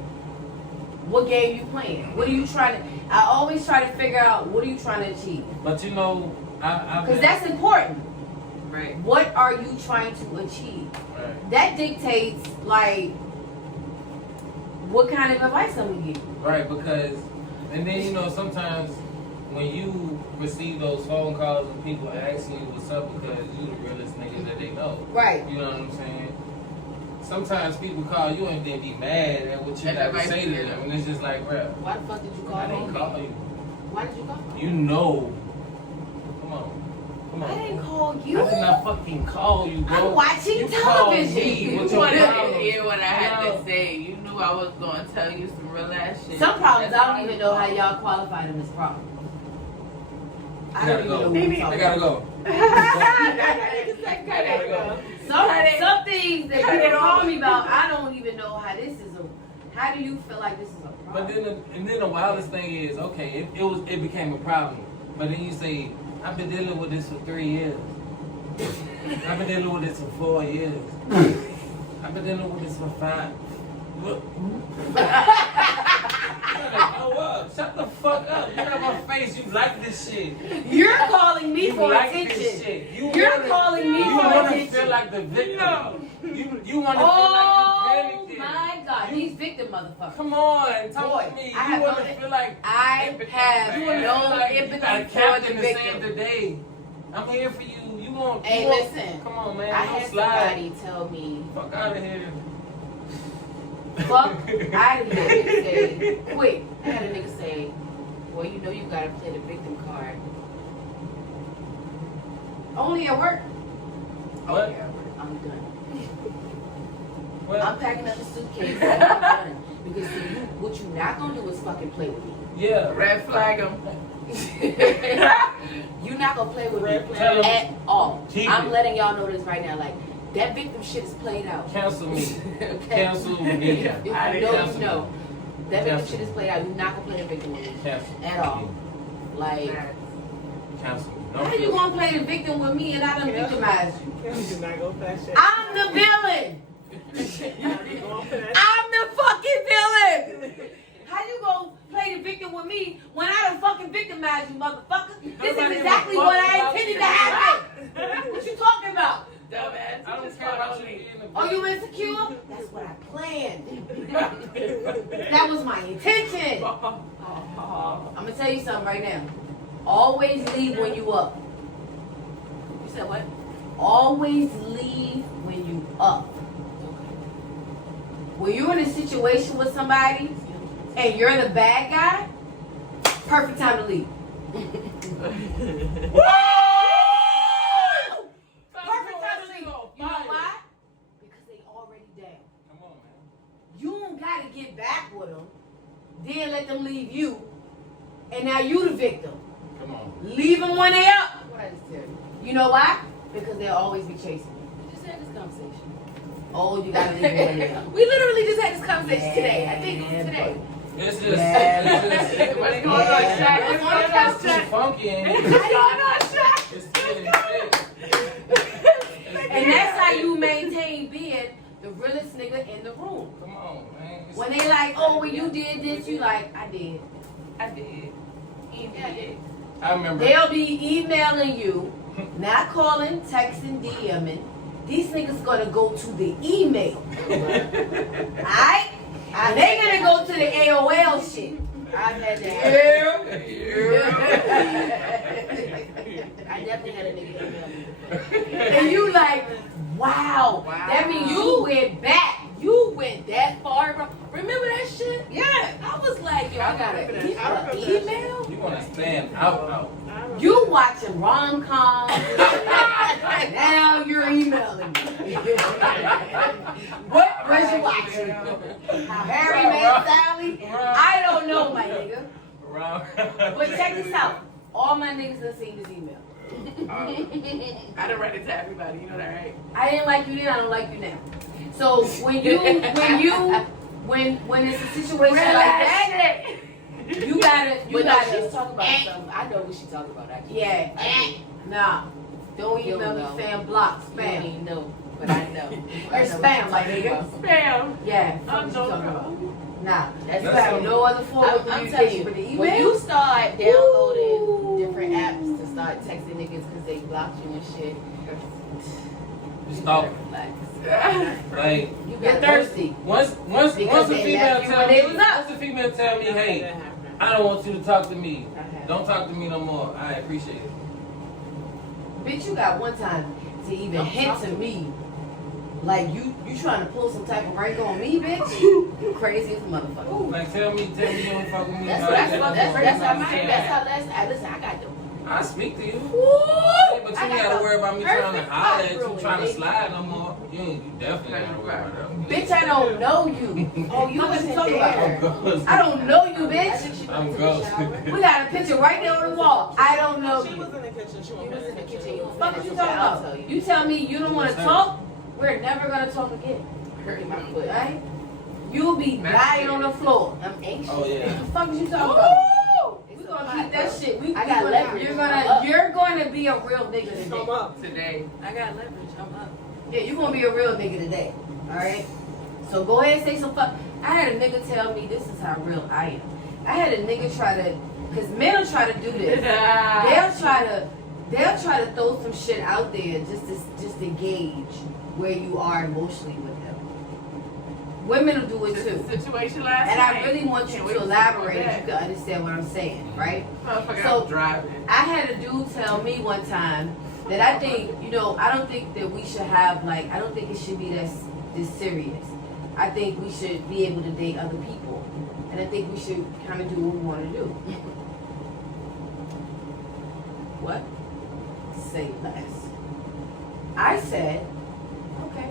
What game you playing? What are you trying to... I always try to figure out, what are you trying to achieve? But you know, Because that's important. Right. What are you trying to achieve? right. That dictates, like, what kind of advice I'm going to give you. Right, because, and then, you know, sometimes when you receive those phone calls and people asking you what's up because you the realest nigga that they know. Right. You know what I'm saying? Sometimes people call you and then be mad at what you got to say to them. And it's just like, bro, Why the fuck did you call I me? didn't call you. Why did you call me? You know. Come on. Come on. I didn't call you. I did not fucking call you, bro. I'm watching you television. Called me You with your wanted to problem. hear what I had No. to say. You knew I was going to tell you some real ass shit. Some problems, That's I why don't even you know how called. y'all qualify them as problems. I gotta go. I gotta go. Some things that people call me about, I don't even know how this is a... How do you feel like this is a But problem? then the wildest thing is, okay, it became a problem. But then you say, I've been dealing with this for 3 years. I've been dealing with this for 4 years. I've been dealing with this for 5. Look. Shut the fuck up. Get out my face. You like this shit. You're calling me You for like attention. this shit. You're calling me You for want to attention. feel like the victim. You want to Oh feel like you panicking. my God, these victim motherfuckers. Come on, talk Boy, to me. I You have want no- to feel like I empathy. have You wanna no feel like empathy you got a for captain the to victim. save the day. I'm here for you. You want? Hey, you want, listen. Come on, man. I Don't had slide. somebody tell me, Fuck out of here. Fuck out of here. say, Quick. I had a nigga say, well, you know you gotta play the victim card. Only at work. What? Yeah, I'm done. Well, I'm packing up the suitcase and I'm done. Because see, what you not gonna do is fucking play with me. yeah. Red flag him. You're not gonna play with me Tell 'em. at all. Keep I'm it. letting y'all know this right now. Like that victim shit is played out. Cancel me. Okay? Cancel me. If you I didn't know, cancel you know. That victim Cancel. shit is played out. You're not gonna play the victim with me Cancel. at all. Like, Cancel me. How you gonna play the victim with me and I done victimized you? Kelly did not go for that shit. I'm the villain. I'm the fucking villain. How you gonna play the victim with me when I done fucking victimized you, motherfucker? This is exactly what I intended to happen. What you talking about? Dumbass. I don't care about you being a Oh, you insecure? That's what I planned. That was my intention. I'm gonna tell you something right now. Always leave when you up. you said what? Always leave when you up. When you're in a situation with somebody and you're the bad guy, perfect time to leave. Perfect time to leave. You know why? Because they already down. Come on, man. You don't gotta get back with them, then let them leave you, and now you the victim. Come on. Leave them when they up. What I just tell you? You know why? Because they'll always be chasing you. We just had this conversation. Oh, you gotta leave them when they up. We literally just had this conversation today. I think it was today. It's just, Yeah. What's going on, Shaq? What's going on, it's Shaq? too funky and What's going on, Shaq? it's getting sick. And that's how you maintain being the realest nigga in the room. Come on, man. It's- When they like, oh, when you did this, you like, I did. I did. Yeah, I did. I remember. They'll be emailing you, not calling, texting, DMing. These niggas gonna go to the email. Alright? And they gonna go to the AOL shit. I've had that. Yeah. I definitely had a nigga email me. And you like, wow. Wow. That means you went back. You went that far, bro. Remember that shit? Yeah. I was like, yo, I got an remember that. email. You want to stand out. You watching rom-coms. Now you're emailing me. What was you watching? How Harry met Sally? I don't know, my nigga. But check this out. All my niggas done seen this email. I done read it to everybody. You know that, right? I didn't like you then, I don't like you now. So when it's a situation like that, you gotta But no, she's talking about something. I know what she's talking about, actually. yeah. Nah. Don't You email don't me know. spam block, I don't spam. even know, but I know. You're spam, my nigga. Spam. Yeah. I'm What you talking about? joking. Nah. That's You have no other form of I'm telling communication you, but the when email. you start downloading Ooh. different apps to start texting niggas because they blocked you and shit, You stop. relax. Like, You You're got thirsty. once a Because female they left you tell when me, they was up. once a female tell me, hey, I don't want you to talk to me. Don't talk to me no more. I appreciate it. Bitch, you got one time to even Don't hint talk to to me. Like you trying to pull some type of rank on me, bitch? You crazy as a motherfucker. Like, tell me you don't fuck with me. That's Like, how last I got them. I speak to you. Woo! But you I ain't got gotta the worry about me trying to perfect holler at you, ruin, trying to baby. slide no more. You definitely gotta worry about that. Bitch, I don't know you. Oh, you What wasn't you talking there. about? I don't know you, I bitch. think she I'm went to gross. the shower. We got a picture right there on the wall. I don't know She you. was in the kitchen. She You was was in the kitchen. You was What you finished. talking I'll about? tell you. You tell me you don't want to talk, we're never gonna talk again. Hurting my foot. Right? You'll be dying on the floor. I'm anxious. Oh, yeah. What the fuck is you talking about? We're gonna keep that shit. I got leverage. You're gonna be a real nigga Come today. up. Today. I got leverage. I'm up. Yeah, you're gonna be a real nigga today. Alright? So go ahead and say some fuck. I had a nigga tell me this is how real I am. I had a nigga try to, cause men will try to do this. They'll try to throw some shit out there just to gauge where you are emotionally with them. Women will do it This too. is the situation last And night. I really want you Can't wait to see elaborate that. if you can understand what I'm saying, right? Motherfucker, So- I'm driving. I had a dude tell me one time that I think, I don't think that we should have I don't think it should be this serious. I think we should be able to date other people. And I think we should kind of do what we want to do. What? Say less. I said, okay.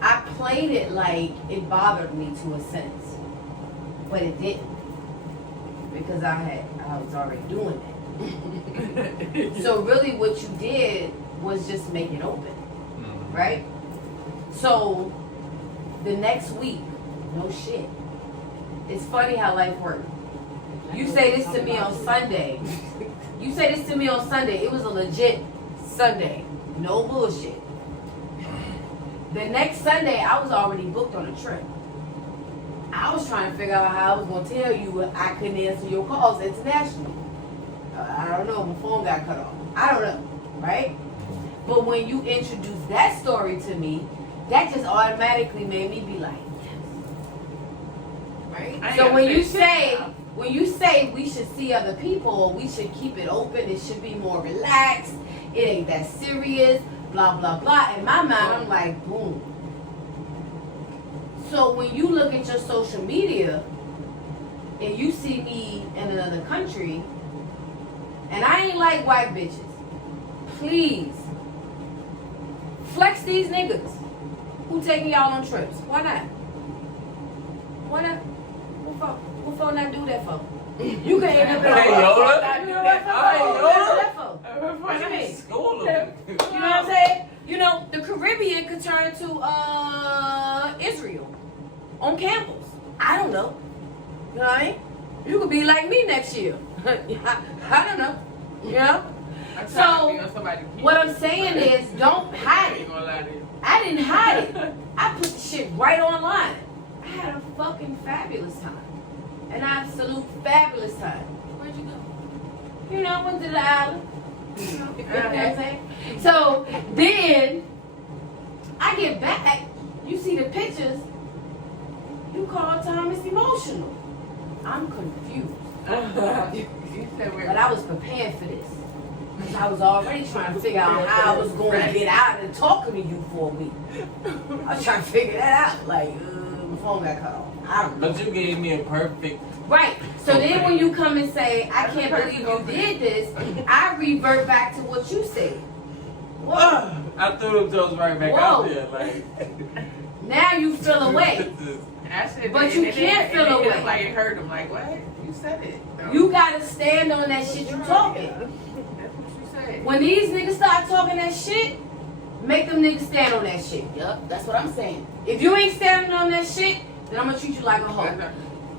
I played it like it bothered me to a sense, but it didn't, because I had I was already doing that. So really what you did was just make it open, right? So the next week, no shit. It's funny how life works. You say this to me on Sunday. You say this to me on Sunday. It was a legit Sunday. No bullshit. The next Sunday, I was already booked on a trip. I was trying to figure out how I was going to tell you I couldn't answer your calls internationally. I don't know. My phone got cut off. I don't know. Right? But when you introduced that story to me, that just automatically made me be like, yes. Right? So when you say we should see other people, we should keep it open, it should be more relaxed, it ain't that serious, blah, blah, blah. In my mind, I'm like, boom. So when you look at your social media and you see me in another country, and I ain't like white bitches, please, flex these niggas who taking y'all on trips. Why not? Why not? What for not do that for? You can end up in Hey, Yoda. You know what What you mean? School You know what I'm saying? You know, the Caribbean could turn to Israel on campus. I don't know. You know what I mean? You could be like me next year. I don't know. You know? So, what I'm saying is, don't hide it. I didn't hide it. I put the shit right online. I had a fucking fabulous time. An absolute fabulous time. Where'd you go? You know, I went to the island. You know what I'm saying? So, then, I get back. You see the pictures. You call Thomas emotional. I'm confused. But I was prepared for this. Because I was already trying to figure out how I was going to get out and talking to you for a week. I was trying to figure that out. Like, my phone got cut off. I don't know. But you gave me a perfect. Right. So then when you come and say, I can't believe you did this, I revert back to what you said. Whoa. I threw them toes right back out there. Like. Now you feel away. But you can't feel away. Like it hurt him. Like, what? You said it. You gotta stand on that shit you talking. That's what you said. When these niggas start talking that shit, make them niggas stand on that shit. Yup, that's what I'm saying. If you ain't standing on that shit, then I'm gonna treat you like a hoe.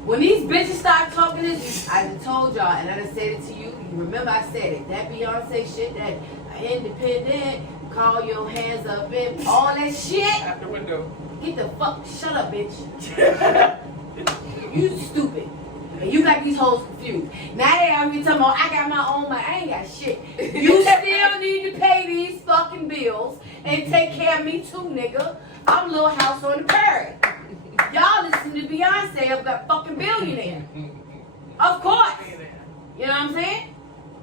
When these bitches start talking this, I done told y'all, and I done said it to you. You remember I said it. That Beyonce shit, that independent, call your hands up, and all that shit. Out the window. Get the fuck, shut up, bitch. You stupid. And you got these hoes confused. Now they out here talking about, I got my own money. I ain't got shit. You still need to pay these fucking bills and take care of me too, nigga. I'm Little House on the Prairie. Y'all listen to Beyonce, I've got fucking billionaire. Of course. You know what I'm saying?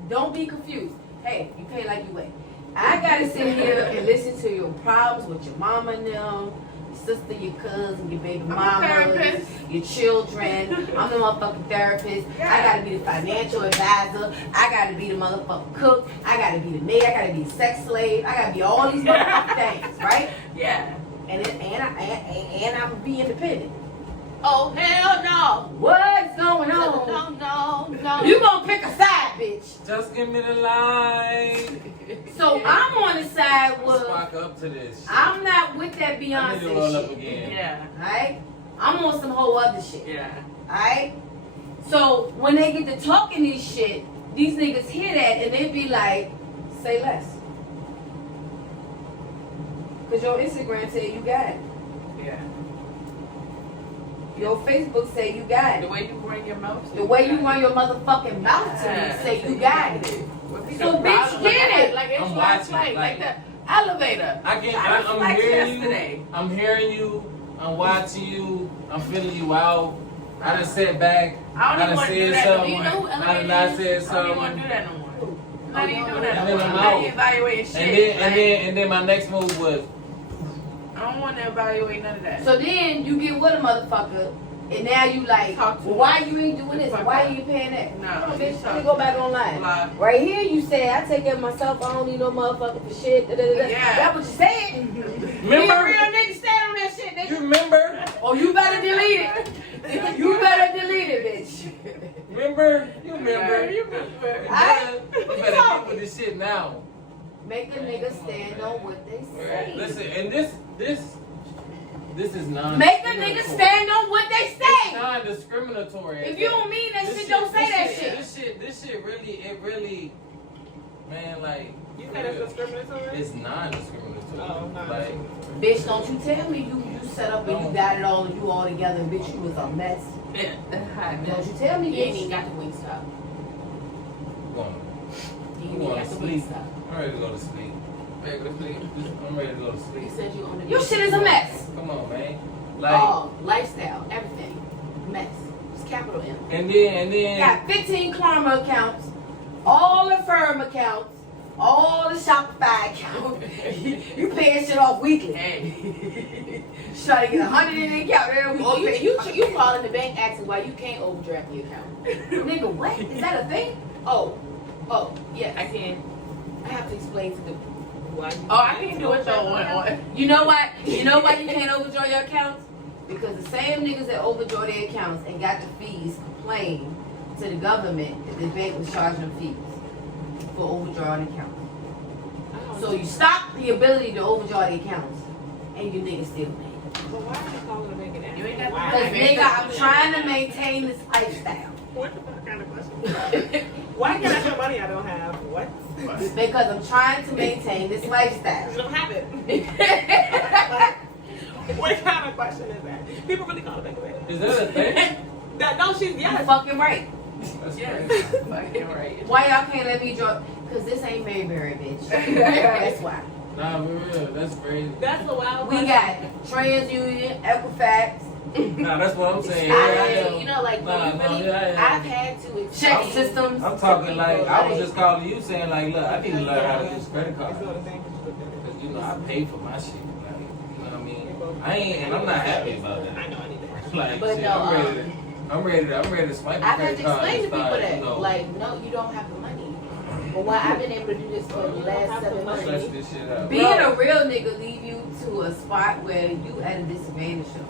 Don't be confused. Hey, you pay like you weigh. I gotta sit here and listen to your problems with your mama and them, your sister, your cousin, your baby mama, your children. I'm the motherfucking therapist. I gotta be the financial advisor. I gotta be the motherfucking cook. I gotta be the maid. I gotta be the sex slave. I gotta be all these motherfucking things, right? Yeah. And I'm gonna be independent. Oh, hell no. What's going on? No. You gonna pick a side, bitch. Just give me the line. So I'm on the side Let's with. walk up to this shit. I'm not with that I need to roll Beyonce up shit. again. Yeah. Alright? I'm on some whole other shit. Yeah. Alright? So when they get to talking this shit, these niggas hear that and they be like, say less. Cause your Instagram say you got it. Yeah. Your Facebook say you got The it. way you run your mouth. The way you run your motherfucking mouth to me say you got it. So bitch, get it. Like it's I'm last watching, night, like the elevator. I'm hearing you. Yesterday. I'm hearing you. I'm watching you. I'm feeling you out. I done sat back. I don't even want to do said that. something. You know who I done elevator not is? said I don't even something. want to do that no more. Not even doing that And no then more. I'm I'm not out. evaluating shit. And then my next move was. I don't want to evaluate none of that. So then you get with a motherfucker, and now you like, Talk to well, why you ain't doing this? Why you ain't paying that? No, Come on, bitch, bitch, let me go back online. Lie. Right here, you say, I take care of myself. I don't need no motherfucker for shit. Da, da, da, da. Yeah. That's what you said. Remember? Be a real nigga, stand on that shit, You nigga. remember? Oh, you better delete it. You better delete it, bitch. remember? You You better get with this shit now. Make a nigga stand on what they say. Listen, and this is non. Make a nigga stand on what they It's say. non-discriminatory. If you don't mean that shit, don't say that shit. This shit really, man, like. You said it's discriminatory? It's non-discriminatory. Oh, Like, Bitch, don't you tell me you set up and you got it all and you all together and bitch, you was a mess. Don't you tell me, You ain't bitch. even got the wing stop. You ain't even going got to the sleep. wing stop. I'm ready to go to sleep. I'm ready to go to sleep. You said you on the Your shit is a mess. Come on, man. Like, all lifestyle, everything, mess. It's capital M. and then. Got 15 karma accounts, all the firm accounts, all the Shopify accounts. You paying shit off weekly. Hey. Try to get 100 in the account every week. Oh, you calling the bank asking why you can't overdraft the account? Nigga, what? Is that a thing? Oh, yes. I can. I have to explain to the why. Oh, I can do it though. You know what? You know why you can't overdraw your accounts? Because the same niggas that overdraw their accounts and got the fees complained to the government that the bank was charging them fees for overdrawing accounts. So you stop the ability to overdraw the accounts, and you niggas still pay. But why are you calling to make an You ain't got Why? to Because nigga, I'm trying to maintain this lifestyle. What the fuck kind of question? Why can't I spend money I don't have? What? Because I'm trying to maintain this You lifestyle. don't have it. What kind of question is that? People really call it bank of Is that a thing? That don't she? You Yes. fucking right. That's Yes. crazy. Fucking right. Why y'all can't let me draw? Because this ain't Mayberry, bitch. That's why. Nah, for real. That's crazy. That's a wild We question. got TransUnion, Equifax, Nah, that's what I'm saying. You know, like I've had to explain. check systems. I'm talking like, I was just calling you saying like, look, I need to learn how to use credit It's cards. not the same. Because, you know, I pay for my shit. Like, you know what I mean? And I'm not happy about that. I know I need that. Like, But shit, no, I'm ready to swipe the I've had credit to card explain to and people start, that, you know, like, no, you don't have the money. But why I've been able to do this for the last 7 months. flesh this shit out. Being a real nigga leave you to a spot where you at a disadvantage though.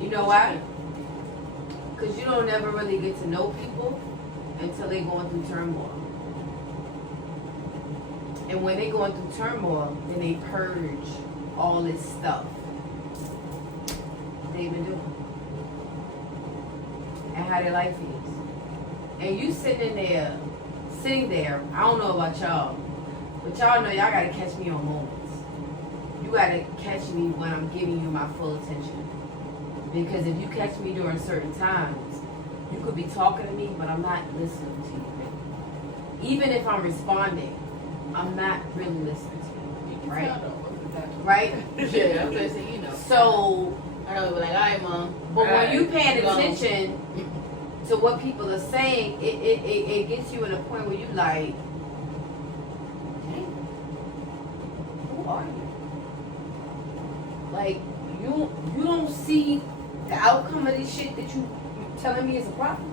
You know why? Because you don't never really get to know people until they going through turmoil. And when they going through turmoil, then they purge all this stuff they've been doing. And how their life is. And you sitting there, I don't know about y'all, but y'all know y'all gotta catch me on moments. You gotta catch me when I'm giving you my full attention. Because if you catch me during certain times, you could be talking to me, but I'm not listening to you. Even if I'm responding, I'm not really listening to you. Right? Right? Yeah, I'm just saying, you know. So, I know, be like, all right, mom. but when you paying Go. attention to what people are saying, it gets you in a point where you like, dang, who are you? Like, you don't see the outcome of this shit that you telling me is a problem.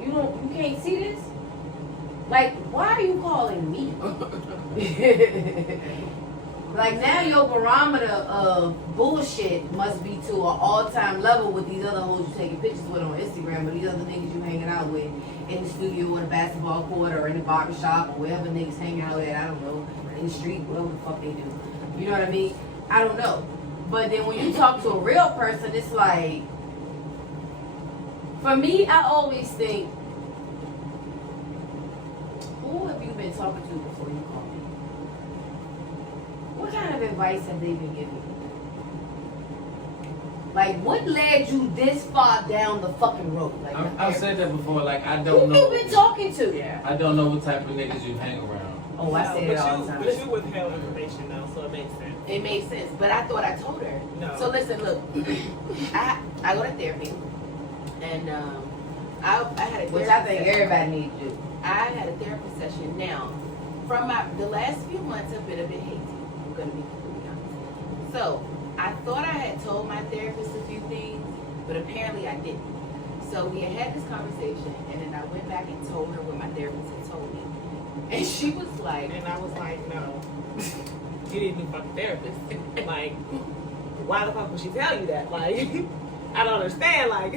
You can't see this? Like, why are you calling me? Like, now your barometer of bullshit must be to an all-time level with these other hoes you taking pictures with on Instagram, or these other niggas you hanging out with in the studio or the basketball court or in the barbershop or wherever niggas hang out at, I don't know, in the street, whatever the fuck they do. You know what I mean? I don't know. But then when you talk to a real person, it's like, for me, I always think, who have you been talking to before you call me? What kind of advice have they been giving you? Like, what led you this far down the fucking road? Like, I've said that before, like, I who don't know. you been talking to? Yeah. I don't know what type of niggas you hang around. Oh, I say it all the time. But you withheld information though, so it makes sense. It made sense, but I thought I told her. No. So listen, look, I go to therapy, and I had a therapy Which I think session. everybody needs to do. I had a therapy session. Now, from the last few months have been a bit hazy. I'm gonna be completely honest. So I thought I had told my therapist a few things, but apparently I didn't. So we had this conversation, and then I went back and told her what my therapist had told me, and she was like, And I was like, no, you need a new fucking therapist. Like, why the fuck would she tell you that? Like, I don't understand. Like,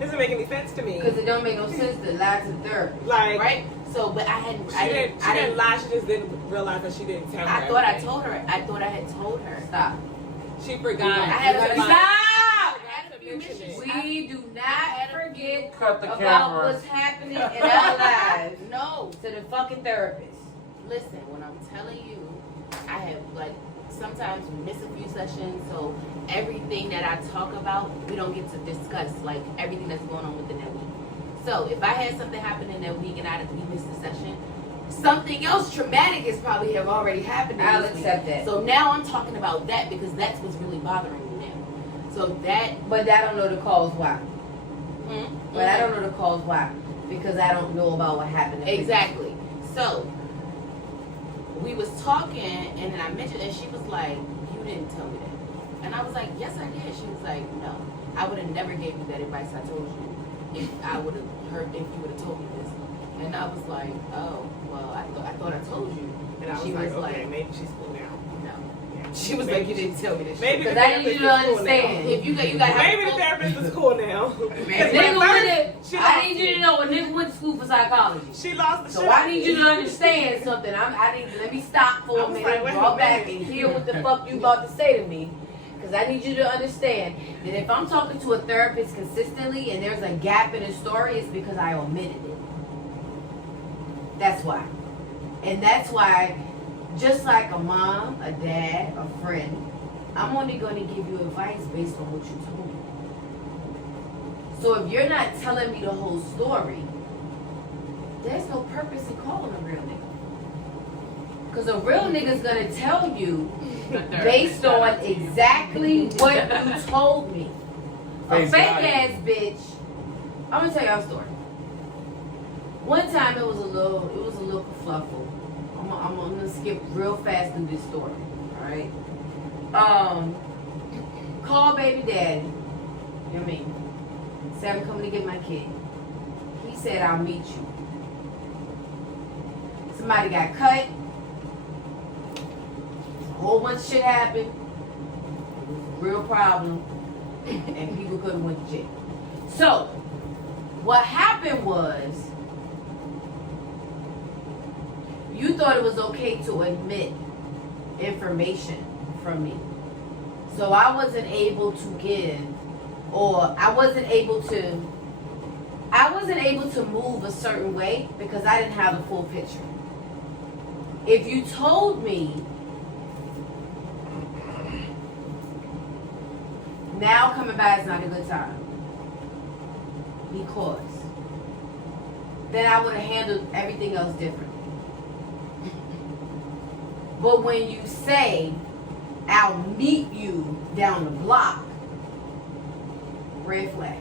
Doesn't make any sense to me. Because it don't make no sense to lie to the therapist. Like, right? So, but I hadn't. She didn't lie. She just didn't realize that she didn't tell her. I thought I told her. I thought I had told her. Stop. She forgot. I had to Stop! We do not forget Cut the about camera. what's happening in our lives No. to the fucking therapist. Listen, when I'm telling you, I have like sometimes we miss a few sessions, so everything that I talk about, we don't get to discuss like everything that's going on within that week. So if I had something happen in that week and we missed a session, something else traumatic is probably have already happened. I'll accept that. So now I'm talking about that because that's what's really bothering me now. So that. But I don't know the cause why. Mm-hmm. But I don't know the cause why because I don't know about what happened. Exactly. So we was talking, and then I mentioned, and she was like, "You didn't tell me that," and I was like, "Yes, I did." She was like, "No, I would have never gave you that advice I told you if I would have heard if you would have told me this." And I was like, "Oh, well, I thought I told you." And I was she like, was okay, like, maybe she's cool now. "No." Yeah. She was like, "You didn't tell me this." Maybe Because the I need you to therapist is cool now. understand. If you got Maybe the therapist is cool now. I need you to know a nigga went to school for psychology. She lost the So shit. I need you to understand something. Let me stop for I a was minute, like, wait a draw back, minute. and hear what the fuck you about to say to me. Because I need you to understand that if I'm talking to a therapist consistently and there's a gap in the story, it's because I omitted it. That's why. And that's why, just like a mom, a dad, a friend, I'm only going to give you advice based on what you told me. So if you're not telling me the whole story, there's no purpose in calling a real nigga. Because a real nigga's going to tell you based on exactly what you told me. A fake ass bitch. I'm going to tell y'all a story. One time it was a little kerfluffle. I'm gonna skip real fast through this story. Alright? Call baby daddy. You know what I mean? Said I'm coming to get my kid. He said I'll meet you. Somebody got cut. A whole bunch of shit happened. It was a real problem. And people couldn't went to jail. So what happened was you thought it was okay to admit information from me. So I wasn't able to give, or I wasn't able to move a certain way because I didn't have the full picture. If you told me, now coming back is not a good time, because then I would have handled everything else differently. But when you say, I'll meet you down the block, red flag.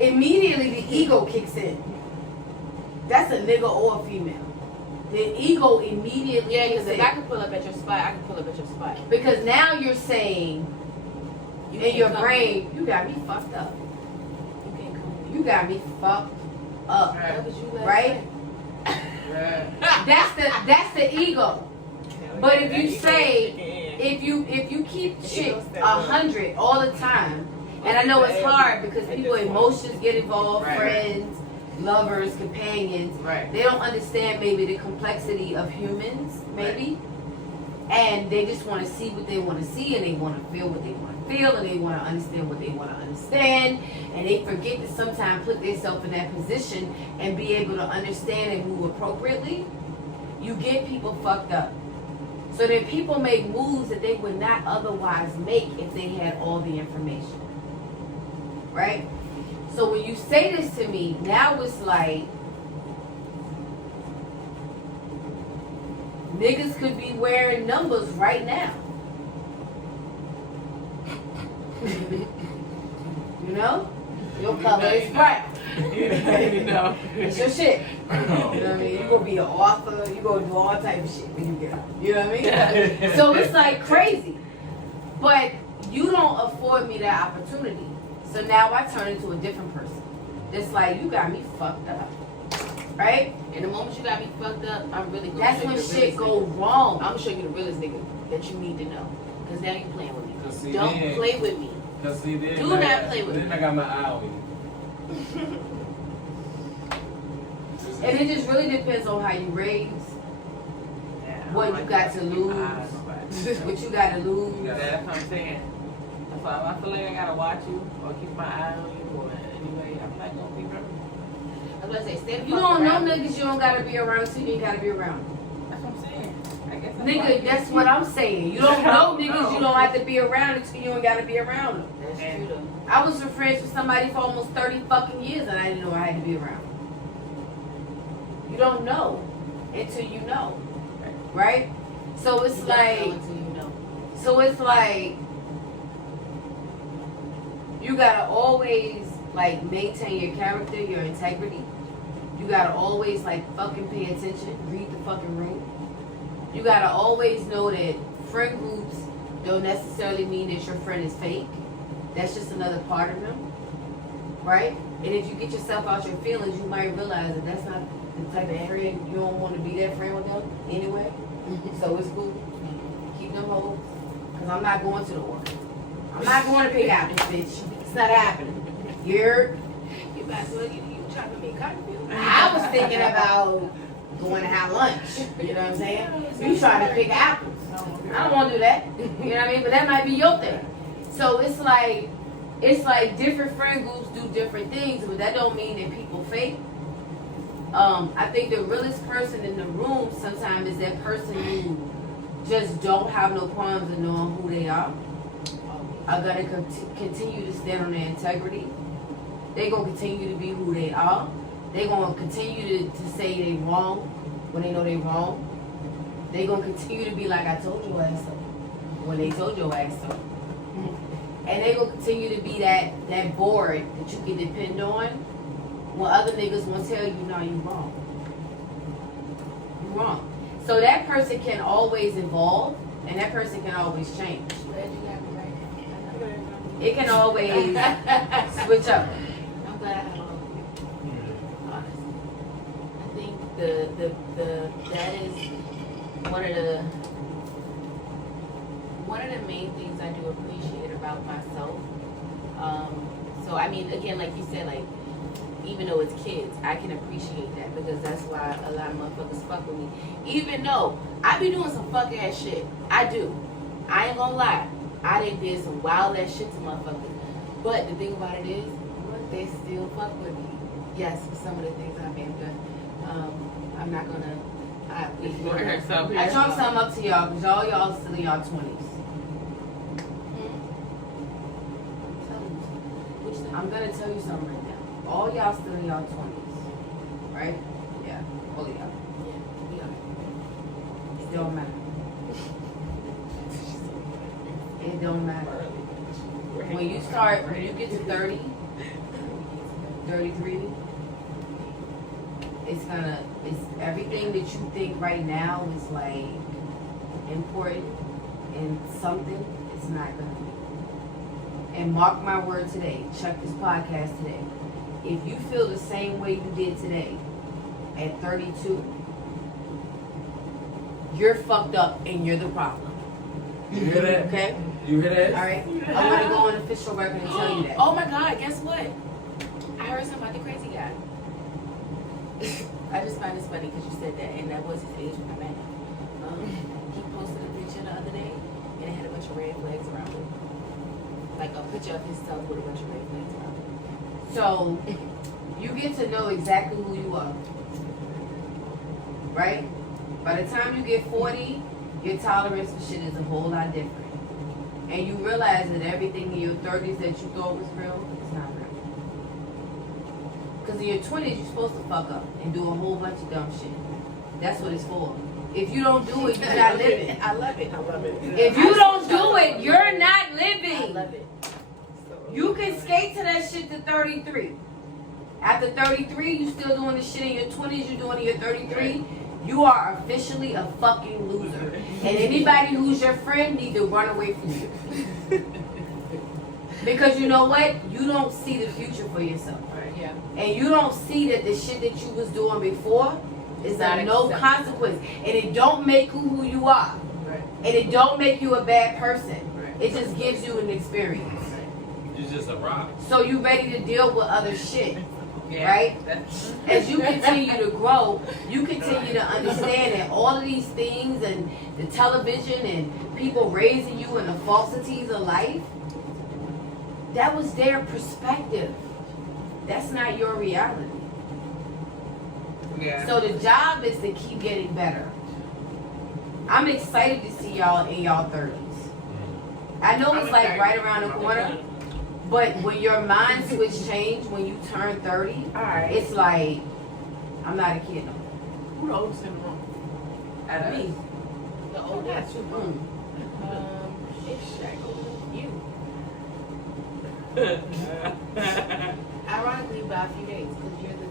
Immediately the ego kicks in. That's a nigga or a female. The ego immediately kicks because if in. I can pull up at your spot, I can pull up at your spot. Because now you're saying, in your brain, you got me fucked up. You can't come. You got me fucked up. That was you last Right? night. That's the ego. But if you say, if you keep shit 100 all the time, and I know it's hard because people emotions get involved, friends, lovers, companions. Right. They don't understand maybe the complexity of humans, maybe. And they just want to see what they want to see, and they want to feel what they want to feel, and they want to understand what they want to understand, and they forget to sometimes put themselves in that position and be able to understand and move appropriately. You get people fucked up. So that people make moves that they would not otherwise make if they had all the information. Right? So when you say this to me, now it's like, niggas could be wearing numbers right now. You know? Your color is bright. You know. It's your shit. You know what I mean? You're going to be an author. You're going to do all type of shit when you get out. You know what I mean? So it's like crazy. But you don't afford me that opportunity. So now I turn into a different person. It's like, you got me fucked up. Right? And the moment you got me fucked up, I'm really going to That's show when you the shit realest goes nigga. wrong. I'm going to show you the realest nigga that you need to know. Because now you're playing with me. See, Don't man, play with me. Cause see, then Do not play with Then me. I got my eye on you. And it just really depends on how you raise, what you got to lose, what you got to lose. That's what I'm saying. That's why I feel like I gotta watch you or keep my eye on you. Or anyway, I'm not gonna be real. I was gonna say, you don't know niggas you don't gotta be around, so you ain't gotta be around. That's what I'm saying. I guess Nigga, that's what I'm saying. You don't know niggas you don't have to be around until you ain't gotta be around them. That's true though. I was friends with somebody for almost 30 fucking years and I didn't know I had to be around. You don't know until you know. Right? So it's like, Until you know. so it's like, you gotta always like maintain your character, your integrity. You gotta always like fucking pay attention, read the fucking room. You gotta always know that friend groups don't necessarily mean that your friend is fake. That's just another part of them, right? And if you get yourself out your feelings, you might realize that that's not the type of friend you don't want to be that friend with them anyway. So it's cool. Keep them hoes. Cause I'm not going to the order. I'm not going to pick out this bitch. It's not happening. You might as well you trying to make cotton field. I was thinking about going to have lunch. You know what I'm saying? You trying to pick apples. I don't want to do that. You know what I mean? But that might be your thing. So it's like different friend groups do different things, but that don't mean that people fake. I think the realest person in the room sometimes is that person who just don't have no problems in knowing who they are gonna continue to stand on their integrity. They're gonna continue to be who they are. They're gonna continue to say they wrong when they know they wrong. They're gonna continue to be like, I told your ass so, when they told your ass so. And they're gonna continue to be that board that you can depend on when other niggas won't tell you, no, you wrong. You wrong. So that person can always evolve and that person can always change. Glad you got me right. It can always switch up. I'm glad I have all of you. Honestly. I think that is one of the main things I do appreciate about myself. So I mean, again, like you said, like even though it's kids, I can appreciate that because that's why a lot of motherfuckers fuck with me. Even though I be doing some fuck ass shit, I do. I ain't gonna lie. I did some wild ass shit to motherfuckers. But the thing about it is, they still fuck with me. Yes, for some of the things I may have done. I'm not gonna. I chalk something up to y'all because y'all still in y'all 20s. I'm gonna tell you something right now. All y'all still in y'all 20s, right? Yeah, all of y'all. Yeah. It don't matter. It don't matter. When you get to 30, 33, it's everything that you think right now is like important and something, it's not gonna be. And mark my word today, check this podcast today. If you feel the same way you did today at 32, you're fucked up and you're the problem. You hear that? Okay? You hear that? All right? I'm going to go on official record and tell you that. Oh my God, guess what? I heard something about the crazy guy. I just find this funny because you said that, and that was his age when I met him. He posted a picture the other day, and it had a bunch of red flags around it. Like a picture of himself with a bunch of red flags around it. So, you get to know exactly who you are. Right? By the time you get 40, your tolerance for shit is a whole lot different. And you realize that everything in your 30s that you thought was real, it's not real. Because in your 20s, you're supposed to fuck up and do a whole bunch of dumb shit. That's what it's for. If you don't do it, you're not living. I love it. If you don't do it, you're not living. I love it. You can skate to that shit to 33. After 33, you still doing the shit in your 20s, you're doing it in your 33. You are officially a fucking loser. And anybody who's your friend need to run away from you. Because you know what? You don't see the future for yourself. Right, yeah. And you don't see that the shit that you was doing before is of no consequence. And it don't make you who you are. Right. And it don't make you a bad person. Right. It just gives you an experience. You're just a rock. So you ready to deal with other shit. Yeah. Right? As you continue to grow, you continue to understand that all of these things and the television and people raising you and the falsities of life, that was their perspective. That's not your reality. Yeah. So the job is to keep getting better. I'm excited to see y'all in y'all 30s. I know it's like right around the corner. But when your mind switch change when you turn 30, it's like, I'm not a kid no more. Who the oldest in the room? At Me. The oldest. It's Shaq. You. Ironically, by a few days, because you're the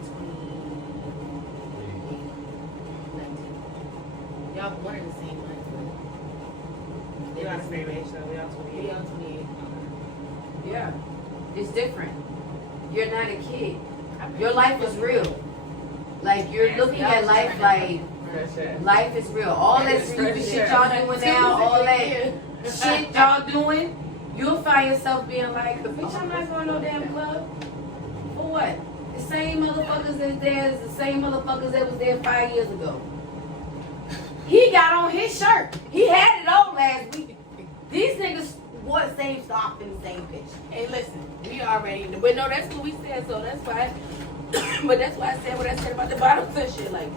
19. Y'all born in the same month, but We are the same age, so we all 28. we all 28. Yeah. It's different. You're not a kid. Your life is real. Like, you're looking at life like, life is real. All that stupid shit y'all doing now, all that shit y'all doing, you'll find yourself being like, bitch, I'm not going to no damn club. For what? The same motherfuckers that's there is the same motherfuckers that was there 5 years ago. He got on his shirt. He had it on last week. These niggas wore the same stuff in the same bitch. Hey, listen, we already, but no, that's what we said, so that's why, but that's why I said what I said about the bottles and shit. Like,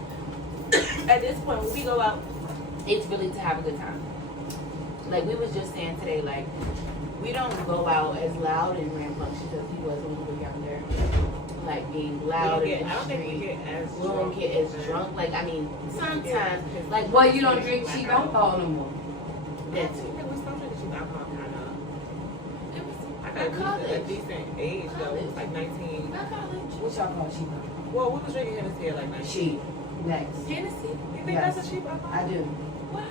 at this point, when we go out, it's really to have a good time. Like, we was just saying today, like, we don't go out as loud and rambunctious as we was when we were younger. Like, being loud I in don't the think we street. get as We don't get as drunk. Like, I mean, sometimes, like, Well, you don't drink cheap alcohol no more. that too. We still drink cheap alcohol, kind of. It was I at got a college. decent age, though. It was like 19. Not college. What y'all call cheap alcohol? Well, we was drinking Hennessy at like 19. Cheap. Next. Hennessy? You think Yes. that's a cheap alcohol? I do. Why?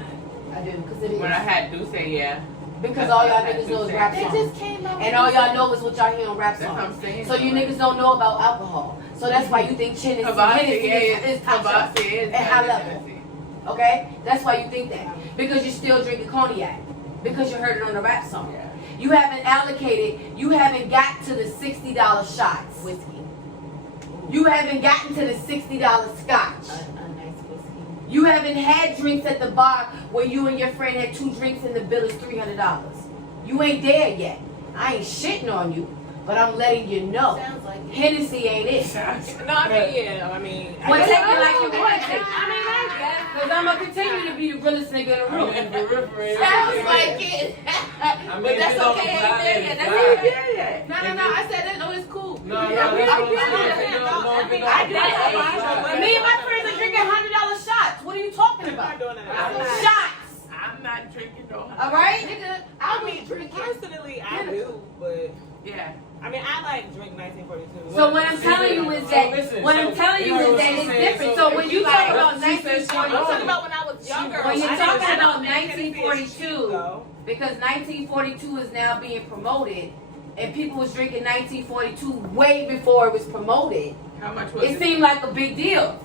I do. Because it is. When I had Duce, yeah. Because all y'all niggas know is rap They songs. just came out. And all y'all know is what y'all hear on rap That's what I'm songs. saying. So you niggas don't know about alcohol. So that's why you think Hennessy is top shelf is at high level. Okay? That's why you think that. Because you're still drinking cognac. Because you heard it on the rap song. Yeah. You haven't you haven't got to the $60 shots. Whiskey. You haven't gotten to the $60 scotch. A nice whiskey. You haven't had drinks at the bar where you and your friend had 2 drinks and the bill is $300. You ain't there yet. I ain't shitting on you, but I'm letting you know. Sounds like it. Hennessy ain't it. No, I mean, yeah. I mean, Well, guess- take it like you want to take it. I mean, I guess. Because I'm going to continue to be the realest nigga in the room. Sounds like it. But that's okay. Ain't there yet. That's Right. okay. No. I said that. No, it's cool. No, that's what I'm saying. I did it. Me and my friends are drinking $100 shots. What are you talking I'm about? not doing that. Shots. I'm not drinking no. All right? Nigga, I mean, personally, I do, but Yeah. I mean, I like drink 1942. So what I'm telling you is that it's different. So when you talk about I'm 1942, talking about when I was younger. when you're I talking don't about think Hennessy is cheap, 1942, though. because 1942 is now being promoted, and people was drinking 1942 way before it was promoted. How much was It it? seemed like a big deal.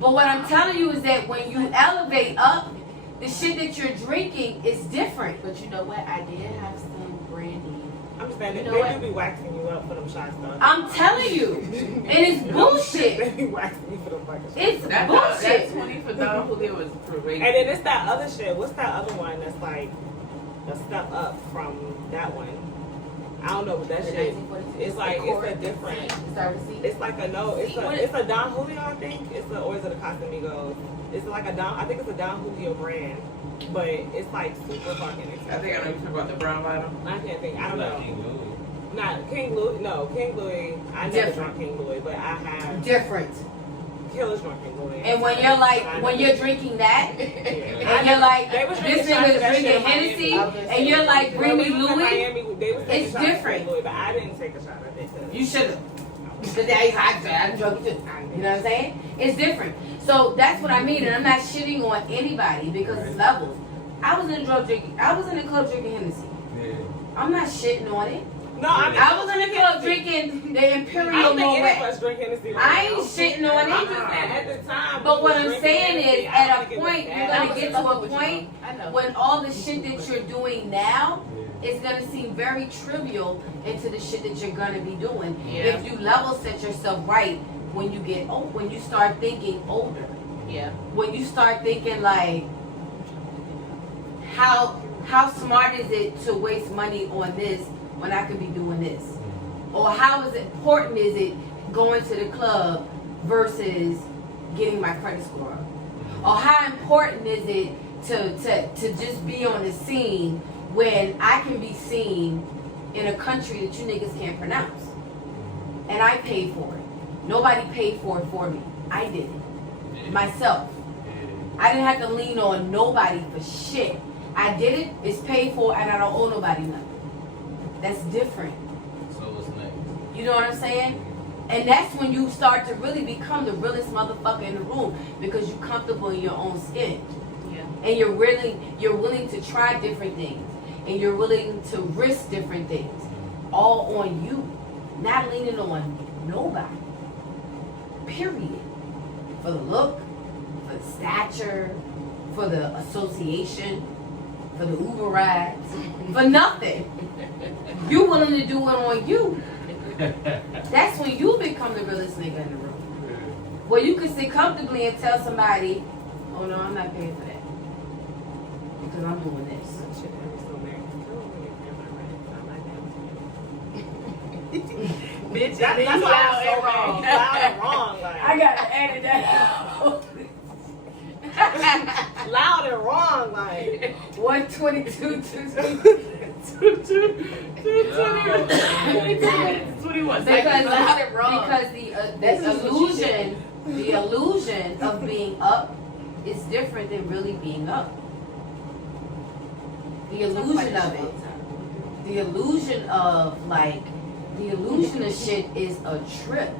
But what I'm telling you is that when you elevate up, the shit that you're drinking is different. But you know what? I did have some brandy. I'm just saying, You know they what? do be waxing you up for them shots, though. I'm telling you, and it's They bullshit. be waxing you for them fucking shots. It's That bullshit. 20 for Don Julio was crazy. And then it's that other shit. What's that other one that's like a step up from that one? I don't know, but that The shit. 1942. It's like The it's a different. Start to see. It's like a no. It's a Don Julio, I think. Or is it a Casamigos? It's like a Don. I think it's a Don Julio brand, but it's like super fucking expensive. I think I know you're talking about the brown bottle. I can't think. I don't know. King Louis. Not King Louis. No, King Louis. I never Different. drunk King Louis, but I have Different. killers drunk King Louis. And when you're like, when you're drinking that, Yeah. and you're like, They was this drinking shots nigga's of that shit drinking in Miami. Hennessy, I was gonna and say, you're like, bring me When we was in Louis, Miami, they was taking it's shots of different. King Louis, but I didn't take a shot of it. 'cause- you should have. Because I drunk it too. You know what I'm saying? It's different. So that's what I mean, and I'm not shitting on anybody because it's levels. I was in the club drinking Hennessy. Yeah. I'm not shitting on it. No, I mean, I was in the club drinking the I Imperial don't think any of Moet. us drink Hennessy right I now. ain't shitting on I'm it. just saying at the time. But we what was I'm drinking saying Hennessy, is, I at don't a think it point, was you're bad. gonna get to a point I know. when all the shit that you're doing now it's gonna seem very trivial into the shit that you're gonna be doing. Yeah. If you level set yourself right when you get old, when you start thinking older. Yeah. When you start thinking like, how smart is it to waste money on this when I could be doing this? Or how important is it going to the club versus getting my credit score up? Or how important is it to just be on the scene when I can be seen in a country that you niggas can't pronounce? And I paid for it. Nobody paid for it for me. I did it. Myself. I didn't have to lean on nobody for shit. I did it, it's paid for, and I don't owe nobody nothing. That's different. So what's next? You know what I'm saying? And that's when you start to really become the realest motherfucker in the room because you're comfortable in your own skin. Yeah. And you're willing to try different things. And you're willing to risk different things. All on you. Not leaning on nobody. Period. For the look, for the stature, for the association, for the Uber rides, for nothing. You willing to do it on you. That's when you become the realest nigga in the room. Where you can sit comfortably and tell somebody, oh no, I'm not paying for that. Because I'm doing this. Bitch, That's loud why I'm and so wrong. loud and wrong. Like, I gotta edit that out. loud and wrong. Like, 122 21 because loud and wrong. because the illusion of being up is different than really being up. The illusion of it. The illusion of shit is a trip.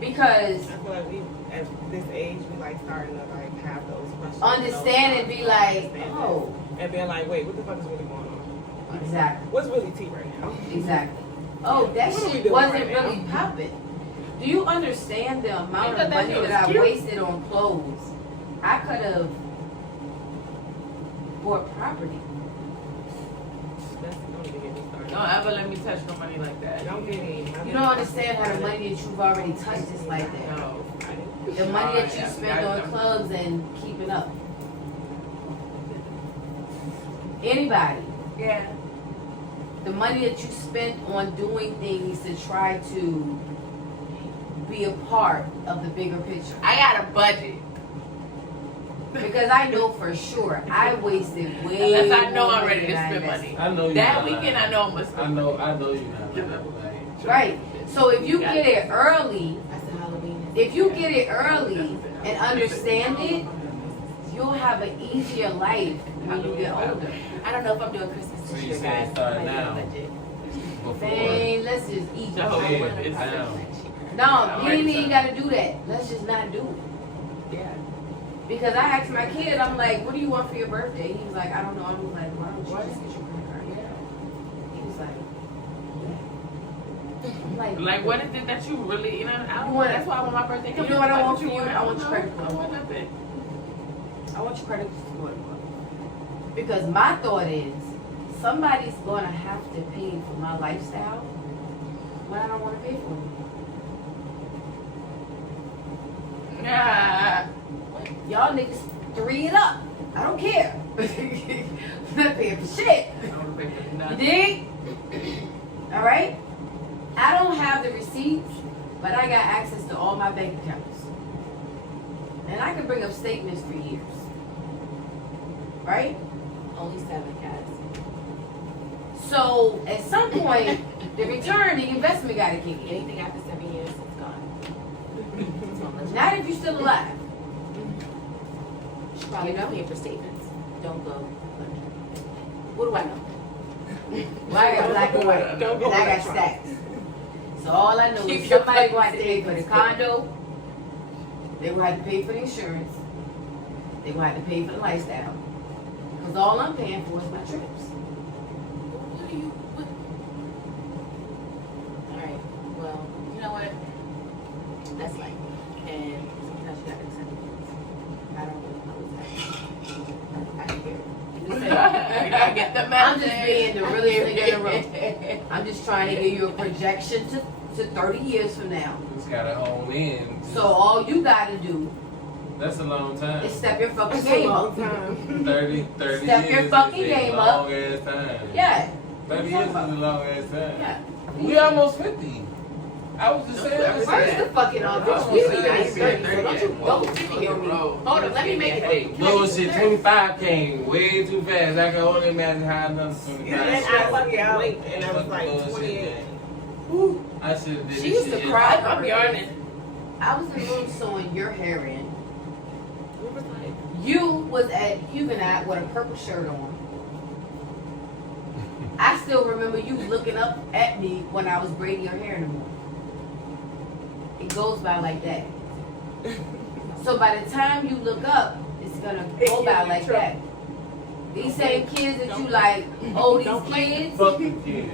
Because I feel like we, at this age, we like starting to like have those questions. understand and be like, oh, and being like, wait, what the fuck is really going on? Like, exactly, what's really tea right now? exactly. Oh, that What are we shit doing wasn't right now? really popping. Do you understand the amount thought of that money shit was that I cute. wasted on clothes? I could have bought property. Don't even get me started. Don't ever let me touch no money like that. Don't get me. You don't understand how the money that you've already touched is like that. No. The money that you Yeah, spend yeah, on yeah. clubs and keeping up. Anybody. Yeah. The money that you spent on doing things to try to be a part of the bigger picture. I got a budget. Because I know for sure I wasted way Unless I know more I'm ready than to I spend invested. money. I know you. That not weekend, lying. I know I'm gonna spend I know you not. Like, Right. So if you get it early, That's the Halloween. if you get it early and understand it, you'll have an easier life when you get older. I don't know if I'm doing Christmas So this you year, saying guys. start Might be now? on budget. before. Man, let's just eat. No, I wanna it's buy down. something cheaper. No, you ain't even gotta do that. Let's just not do it. Yeah. Because I asked my kid, I'm like, what do you want for your birthday? He was like, I don't know. I was like, why don't you just get your credit card? Yeah. He was like, yeah. I'm Like, what is it that you really, I don't You want, want- that's why I want my birthday. you know what I want for you? I I want your credit I card. want nothing. I want your credit score. Because my thought is, somebody's gonna have to pay for my lifestyle when I don't want to pay for it. Yeah. Y'all niggas 3 it up. I don't care. I'm not paying for shit. I don't wanna pay for You nothing. dig? Alright? I don't have the receipts, but I got access to all my bank accounts. And I can bring up statements for years. Right? Only 7, guys. So at some point, the return, the investment gotta kick in. Anything after 7 years, it's gone. It's gonna let you Not if you're still alive. should probably You know? pay for statements. Don't go. What do I know? Well, I got black and white. Don't And go I got electronic. stacks. So all I know Keep is your somebody fucking will have to pay for the statements. condo. They will have to pay for the insurance. They will have to pay for the lifestyle. Because all I'm paying for is my trips. What do you? What? All right. Well, you know what? That's life. And sometimes you got to accept it. I don't really know what's happening. I don't care. You just say, I get the I'm message. just being the realest nigga in the room. I'm just trying to give you a projection to 30 years from now. Just gotta hone in. So all you gotta do That's a long time. is step your fucking That's a game long up. time. 30 Step years your fucking is game a up. long ass time. Yeah. 30 years is a long ass time. Yeah. We almost 50. I was just saying. Where's the fucking office? Oh, You yeah. ain't 30, so don't you go 50 on me. Hold on, let me make it. Hey, bullshit, 25 came way too fast. I can only imagine how another 25. And I fucking blinked, and I was like 28. I should have did She this used to shit. cry. I'm yarning. I was in the room sewing your hair in. We was like, You was at Huguenot with a purple shirt on. I still remember you looking up at me when I was braiding your hair in the morning. It goes by like that. So by the time you look up, it's gonna go by like that. These same kids that you like, oh, these kids. Fucking kids.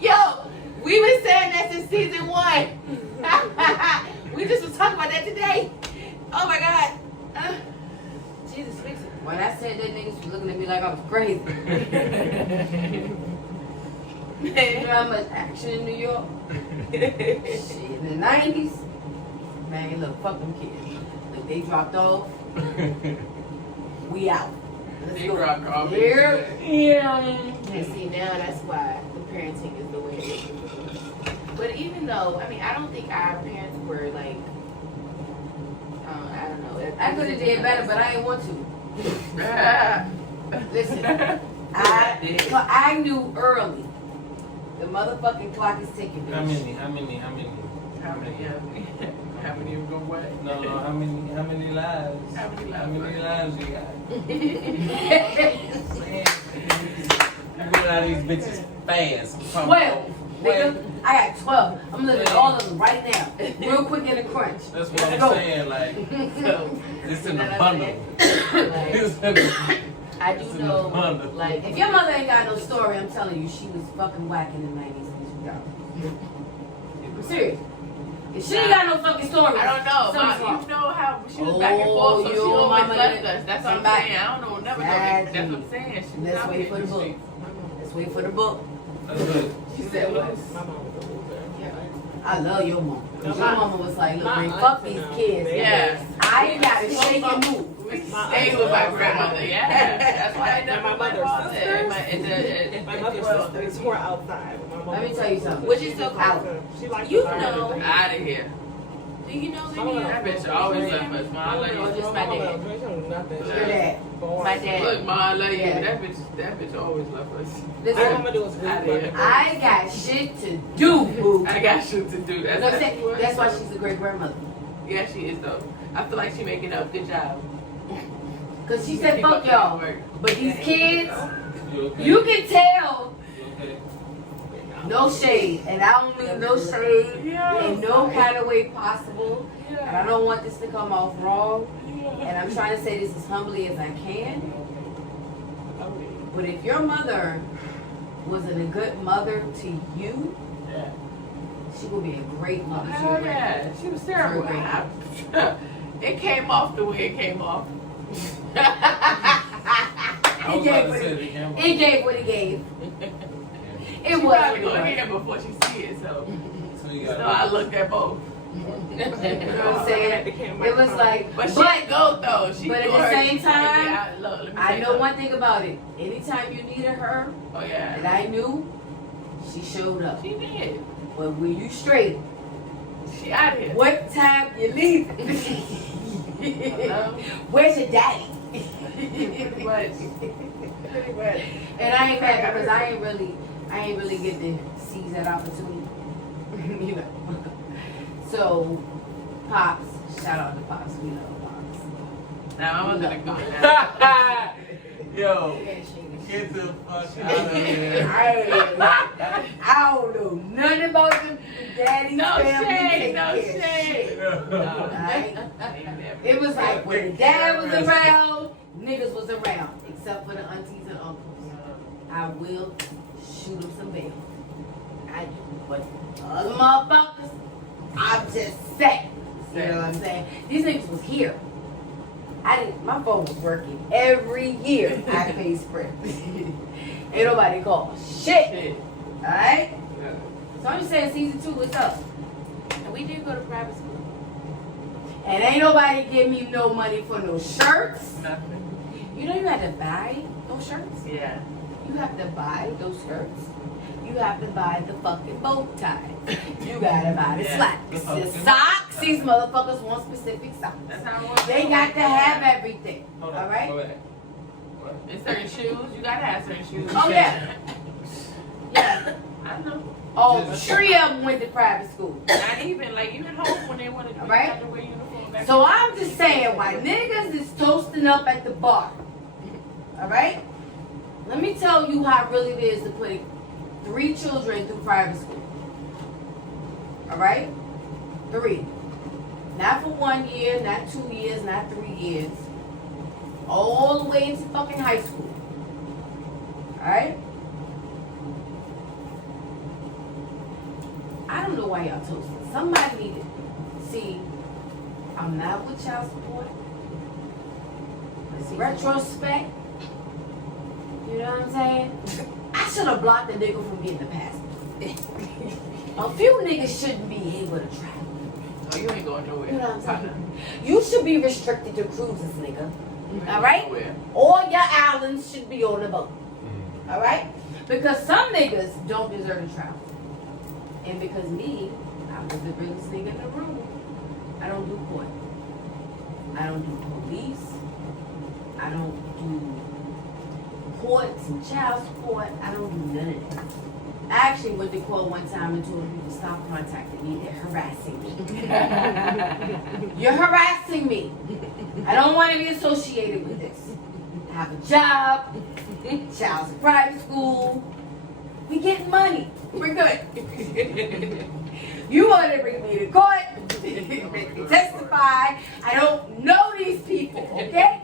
Yo, we been saying that since season 1. We just was talking about that today. Oh my God. Jesus fix it. When I said that, niggas was looking at me like I was crazy. You know how much action in New York? Shit, in the 90s, man, look, fuck them kids. Like they dropped off, we out. Let's They go. dropped off. Here. And see, now that's why the parenting is the way it is. But even though, I mean, I don't think our parents were like, I don't know. I could have did better, but I didn't want to. Listen, I knew early. The motherfucking clock is ticking. How many? How many of them what? No, how many lives? How many How many lives you got? bitches? You get out of these bitches fast. 12. Nigga, I got 12. I'm living all of them right now. Real quick in a crunch. That's what I'm Go. saying. Like, it's in the Like, bundle. It's in the I do know, bundle. like, If your mother ain't got no story, I'm telling you, she was fucking whack in the 90s and 2000s. I'm serious. If she ain't got no fucking story, I don't know. something's You wrong. know how she was back and forth, so she your always mama left did- us. That's what I'm somebody- saying. I don't know. Never know. Exactly. That's what I'm saying. She was Let's out wait here for in the book. streets. Let's wait for the book. That's good. She said what? my mom was a loser. I love your mom. No, Your my- mama was like, look, my Rick, aunt fuck and these them, kids. they- Yeah. I ain't got to shake and move. Stay with my grandmother. Yeah. That's why I And never my mother's father. sisters? My My mother's sisters were outside. My mom Let me was tell you something. Would you still Out. She liked You to learn know. everything. out of here. do you know My Lydia? mother- That bitch always left us. Ma, I love Or you. just my dad? She don't do nothing. Your dad. My dad. Look, Ma, I love you. Yeah. That bitch always left us. All Listen, I'm gonna do is read Outta fucking here. books. I got shit to do, boo. I got shit to do. You know what I'm saying? That's why she's a great grandmother. Yeah, she is though. I feel like she making up. Good job. Cause she said, Keep fuck up that y'all. work. But these kids, You okay? you can tell You okay? no shade. And I don't mean no shade Yeah. in no kind of way possible. And I don't want this to come off wrong. And I'm trying to say this as humbly as I can. But if your mother wasn't a good mother to you, Yeah. she will be a great Oh, mother to hell your yeah. grandkids. She was terrible. It came off the way it came off. I was It about gave to what say it, the camera. it gave what it gave. She It was probably what it gonna was. hear before she see it, so. So you So I got looked at both. You know what I'm saying? It was like, But she but didn't go though. She but at go the her- same she said, time, yeah, look, let me I tell you know one something. thing about it. Anytime you needed her, Oh yeah. that I knew, she showed up. She did. But when you straight, She out of here. what time you leave? Hello? Where's your daddy? Pretty much. Pretty much. And I ain't mad because I ain't really get to seize that opportunity. You know. So, Pops, shout out to Pops, we love Pops. Now I'm gonna go now. Yo, Yeah, she- get the fuck out of here. I don't know nothing about the daddy's No family. shade, taking no care of shade. shit. Alright? It was like when the dad was around, niggas was around, except for the aunties and uncles. I will shoot them some bail. I do. But other motherfuckers, I'm just saying. You know what I'm saying? These niggas was here. My phone was working every year. I paid Sprint. Ain't nobody call. Shit. Alright? So I'm just saying season 2, what's up? And we did go to private school. And ain't nobody give me no money for no shirts. Nothing. You know you had to buy those shirts? Yeah. You have to buy those skirts. You have to buy the fucking bow tie. You gotta buy the slacks. The socks. These motherfuckers want specific socks. That's how it was. They got to have everything. Hold All on, right? go ahead. And certain shoes, you gotta have certain shoes. Oh yeah. Yeah. I know. Oh, 3 of them went to private school. Not even home when they wanted to Right. have to wear uniform back. So I'm just saying, why niggas is toasting up at the bar. All right? Let me tell you how really it is to put 3 children through private school. All right? 3. Not for 1 year, not 2 years, not 3 years. All the way into fucking high school. All right? I don't know why y'all toasting. Somebody need to see. I'm not with child support. It's retrospect. You know what I'm saying? I should have blocked the nigga from getting the passport. A few niggas shouldn't be able to travel. Oh, you ain't going nowhere. You know what I'm saying? You should be restricted to cruises, nigga. You ain't All right? going nowhere. All your islands should be on the boat. All right? Because some niggas don't deserve to travel. And because me, I was the realest nigga in the room. I don't do court. I don't do police. I don't do courts and child support. I don't do none of that. I actually went to court one time and told people to stop contacting me. They're harassing me. You're harassing me. I don't want to be associated with this. I have a job. Child's in private school. We getting money. We're good. You want to bring me to court, make me testify. I don't know these people, okay?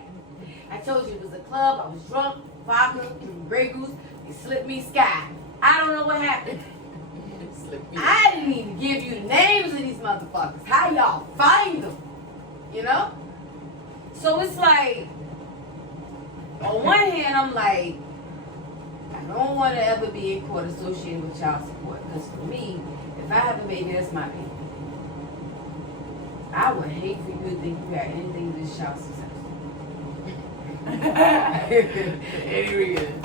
I told you it was a club. I was drunk, vodka, Grey Goose. They slipped me sky. I don't know what happened. I didn't even give you the names of these motherfuckers. How y'all find them? You know? So it's like, on one hand, I'm like, I don't want to ever be in court associated with child support. Because for me, if I have a baby, that's my baby. I would hate for you to think you got anything to do with child success. Any reason.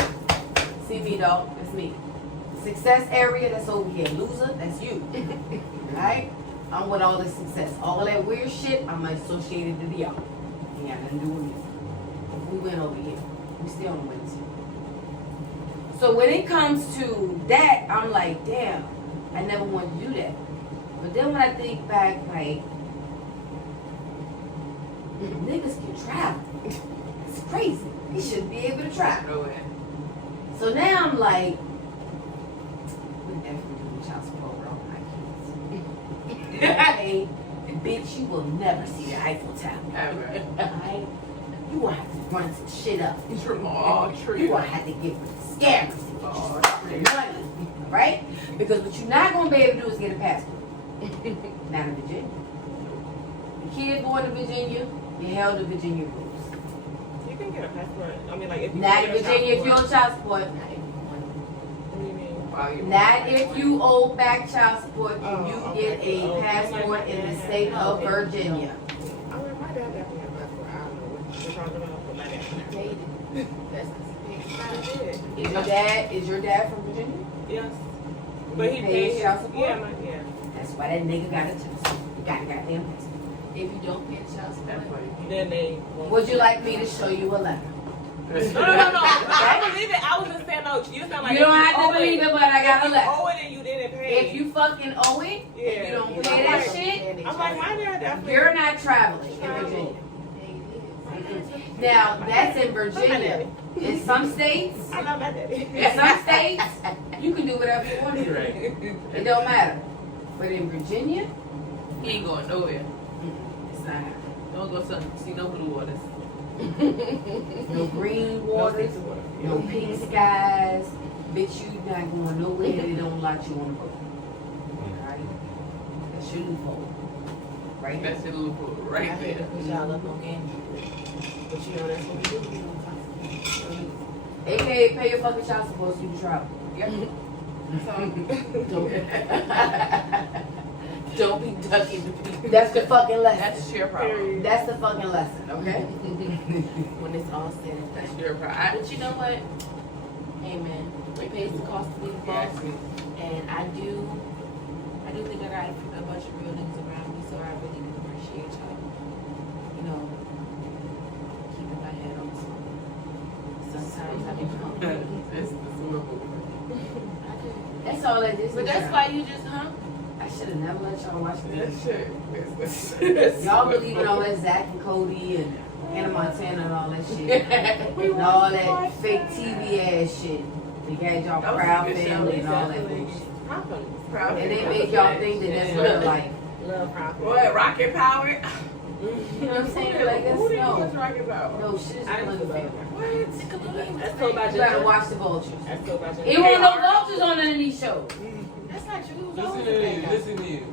See me, dog. That's me. Success area, that's over here. Loser, that's you. Right? I'm with all the success. All that weird shit, I'm associated to y'all. Ain't got nothing to do with me. We win over here. We still on the winning team. So when it comes to that, I'm like, damn, I never wanted to do that. But then when I think back, like, niggas can travel. It's crazy. He shouldn't be able to travel. Nowhere. So now I'm like, we definitely do child support for all my kids. Okay? And bitch, you will never see the Eiffel Tower. Ever. Alright? You will have to run some shit up. Oh, true. You will have to give scammers Oh, the money. Right? Because what you're not going to be able to do is get a passport. Not in Virginia. The kid born in Virginia, you're held to Virginia rules. You can get a passport. I mean, like, if you Not get in a Virginia if you're passport. on child support. What do you mean? Wow, you- Not if you owe back child support, can you Oh, get okay. a passport in the state of Virginia. I mean, my dad definitely had a passport. I don't know what you're talking about, but my dad. Is your dad from Virginia? Yes. But he pays paid his child support? Yeah. That's why that nigga got a child support. Got a goddamn passport. If you don't pay child support, That's what it Then they. Would you like me to show you a letter? is. No. I believe it. I was just saying, no, you sound like You don't have to believe it, but I got a If you letter. owe it and you didn't pay. If you fucking owe it, and you don't pay that shit, I'm like, my dad definitely. you're not traveling in Virginia. Now, that's in Virginia. In some states, I love my daddy. in some states, you can do whatever you want to do. Right. It don't matter. But in Virginia, He ain't going nowhere. it's not happening. Don't go see no blue waters. No green waters, no pink skies. Bitch, you not going nowhere. They don't let you on the boat. Alright? That's your loophole. right now. That's your little food I right hate to there. put y'all up on game. But you know that's what we do. AKA pay your fucking child support so you can travel. Yep. Don't be ducking the people. That's the fucking lesson. That's your problem. That's the fucking lesson, okay? When it's all said and done. That's your problem. But you know what? Amen. It pays the cost to be the boss. And I do think I got a bunch of real niggas around me, so I really do appreciate y'all. You know, keeping my head on swivel. Sometimes I be It's the swivel. That's all that is. But that's why you just, I should have never let y'all watch That this. shit. Y'all believe in all that Zach and Cody and Hannah Montana and all that shit. And all that fake TV ass shit. They had y'all That was a proud good show. family and all that bullshit. Proud And they family. make y'all think that that's real life. Love Rocket. What, Rocket Power? You know what I'm saying? Like, that's Who did you watch no. Rocket Power? No, shit is I didn't Nickelodeon. What? That's told by You gotta Ginger. watch the vultures. That's told by Ginger. It wasn't no vultures on none of these shows. That's not true. Listen to you. Listen to you.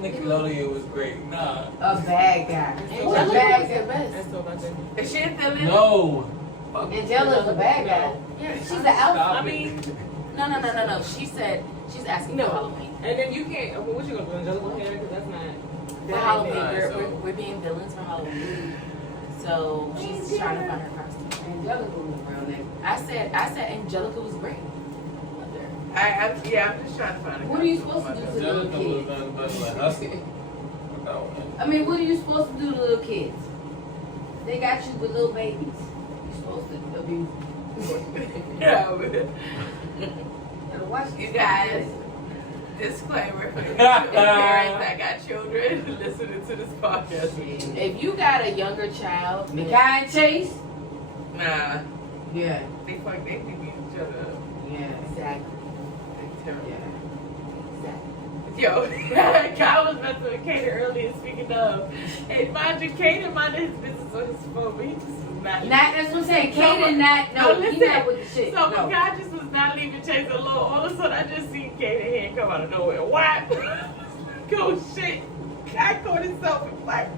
Nickelodeon was great. Nah. A bad guy. Angelica A was bad the guy. best. That's told by Ginger. Is she still in? No. Angela's a bad guy. Yeah, She's the alpha. I mean, No. She said she's asking No. for Halloween. and then you can't. What you gonna do? Angelica hair? Because that's not. For that Halloween, ain't Alright, we're, so- we're being villains for Halloween. So she's trying to find her costume. Angelica was around there. I said Angelica was great. I'm just trying to find a What are you supposed to do to little Angelica was kids? nothing but like hustling. I mean, what are you supposed to do to little kids? They got you with little babies. You're supposed to abuse them. Yeah, but You gotta watch you these guys, disclaimer for the parents that got children listening to this podcast. If you got a younger child, Mackay and Chase? Nah, Yeah. they beat each other up. Yeah. exactly. They terrible. Yeah. Yo, I was messing with Kaden earlier, speaking of. And mind you, Kaden minded his business on his phone, but he just was not. Not, that's what I'm saying. Kaden not, No, no, he listen. not with the shit. So No. the guy just was not leaving Chase alone. All of a sudden, I just seen Kaden hand come out of nowhere. Whap! Go shit. Guy caught himself and like,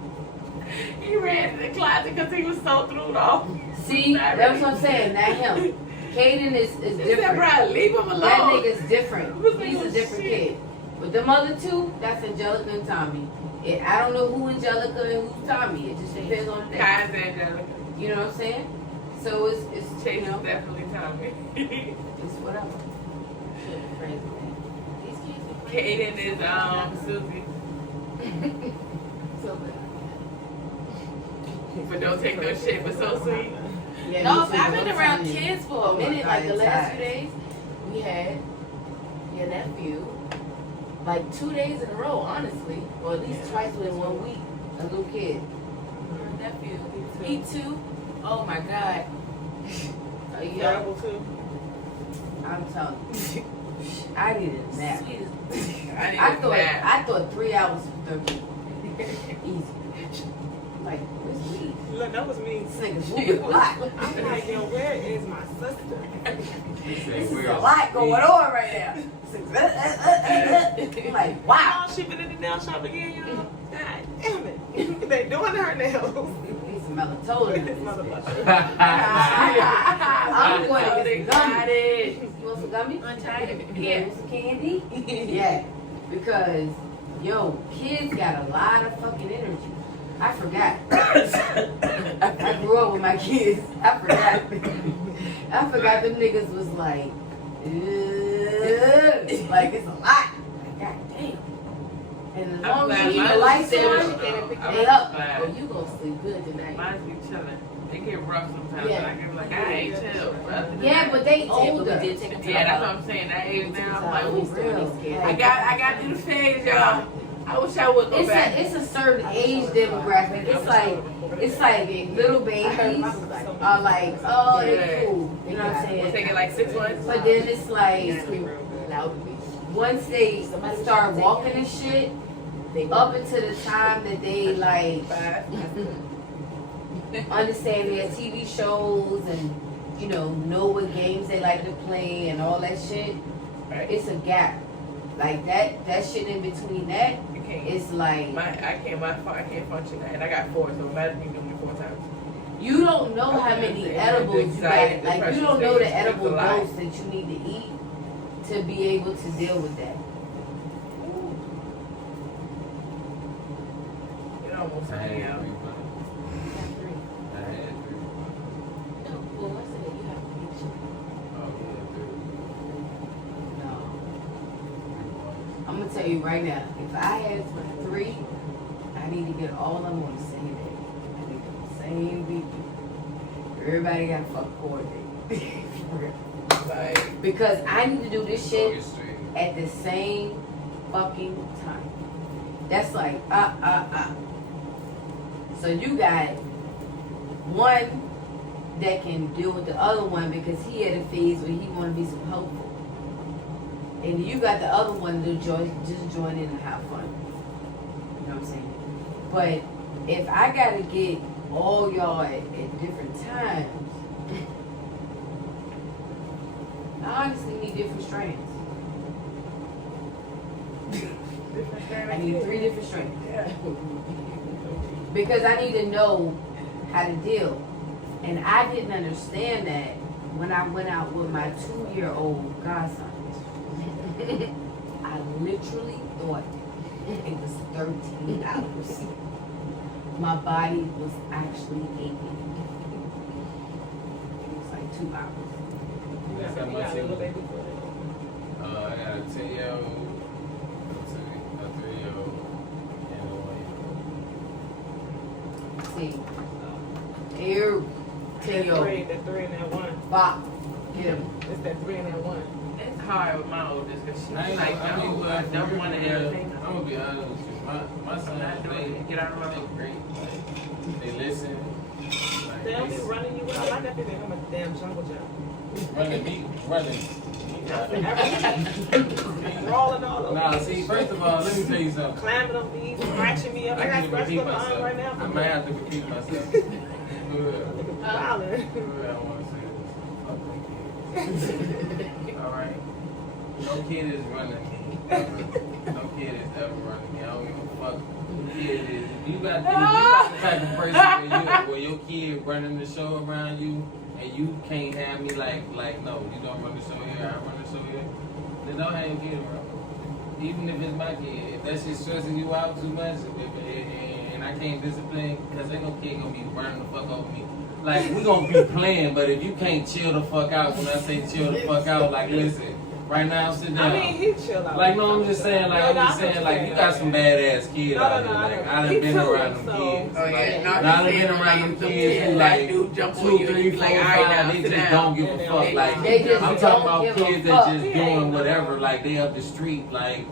he ran to the closet because he was so through off. See, that's what I'm saying. Not him. Kaden is He said, different. bro, leave him alone. That nigga's different. I was like, He's oh, a different shit. kid. But them other two, that's Angelica and Tommy. And I don't know who Angelica and who's Tommy. It just depends on the day. Kai's Angelica. You know what I'm saying? So it's Chase you know, is definitely Tommy. it's whatever. Shit, crazy man. These kids are Kaden is Susie. so good. But don't take no shit, but so sweet. Yeah, No, me too. I've been Don't around tell me. kids for Oh a my minute. God, Like the it's last hot. few days, we had your nephew, like 2 days in a row, honestly, or at least twice within 1 week. A little kid. Nephew, he too. Oh my God. Yeah. Terrible too. I'm telling you. I needed a nap. Sweet I thought 3 hours for 30. Easy. Like, where's Lee? Look, that was me. This nigga's moving a lot. I'm like, yo, where is my sister? This is a lot going on right now. I'm like, wow. Oh, she been in the nail shop again, y'all. God damn it. They doing her nails. Need some melatonin. This motherfucker. I'm going to get some Got gummy. it. You want some gummy? Untied. Yeah. Some candy? Yeah. Because, yo, kids got a lot of fucking energy. I forgot. I grew up with my kids. I forgot. I forgot them niggas was like, ugh. Like it's a lot. Like, God damn. And as I'm long as glad you keep the mine lights is on, still- they up. Oh, you gonna sleep good tonight. Mine's be chilling. They get rough sometimes, Yeah. and I get like, I ain't chill, bro. Yeah, but they But older. we did take a Yeah, that's what I'm saying. That age now, I'm like, For ooh, real. I got through the phase, y'all. I wish I would go back. It's a certain age demographic. It's like little babies are like, oh, they cool. You know what I'm We'll take saying? it like 6 months. But then it's like Loudly. once they start walking and shit, up until the time that they like understand their TV shows and you know what games they like to play and all that shit, it's a gap. Like that shit in between that, You can't. It's like I can't function that, and I got 4, so imagine me doing it 4 times. you don't know how many edibles you got. Like you don't know the edible dose that you need to eat to be able to deal with that. It almost took me out. I'm gonna tell you right now, if I had 3, I need to get all of them on the same day. I need them the same weekend. Everybody got to fuck coordinate. Like, because I need to do this shit at the same fucking time. That's like, So you got one that can deal with the other one because he had a phase where he want to be so helpful. And you got the other one to just join in and have fun. You know what I'm saying? But if I gotta get all y'all at different times, I honestly need different strains. I need 3 different strains. yeah. Because I need to know how to deal. And I didn't understand that when I went out with my 2-year-old godson. I literally thought it was $13. My body was actually aching. It was like 2 hours. That's how much it was. I got a 10-year-old, a 3-year-old, and a 1-year-old. See, here, 10-year-old. That 3 and that 1. Bop, get him. It's that 3 and that 1. It's hard with my oldest because she's like, I don't want to entertain. I'm gonna be honest with you. My son, they Get out of my they great. Like, they listen. Like, They'll be running you. I like that they become a damn jungle gym. running me. Rolling all over. Nah, see, first of all, let me tell you something. Climbing up these, scratching me up. I I got need to scratched repeat up my arm myself. right now. I might have to repeat myself. Violent. I want to say this. Alright? No kid is running me. No kid is ever running me. I don't give a fuck who kid is. If you got the type of person where your kid running the show around you and you can't have me like no, you don't run the show here, I run the show here, then don't have your kid around. Even if it's my kid, if that shit's stressing you out too much, and I can't discipline, because ain't no kid gonna be running the fuck over me. Like, we gonna be playing, but if you can't chill the fuck out, when I say chill the fuck out, like, listen, right now, sit down. I mean, he chill out. Like, no, I'm just saying, like, you got some badass kids out here. Like, I done been around them kids. Oh, yeah. I done been around them kids who, like, 2, 3, 4, 5, they just don't give a fuck. Like, They just I'm don't talking about give a kids that fuck. just doing whatever, like, they up the street, like,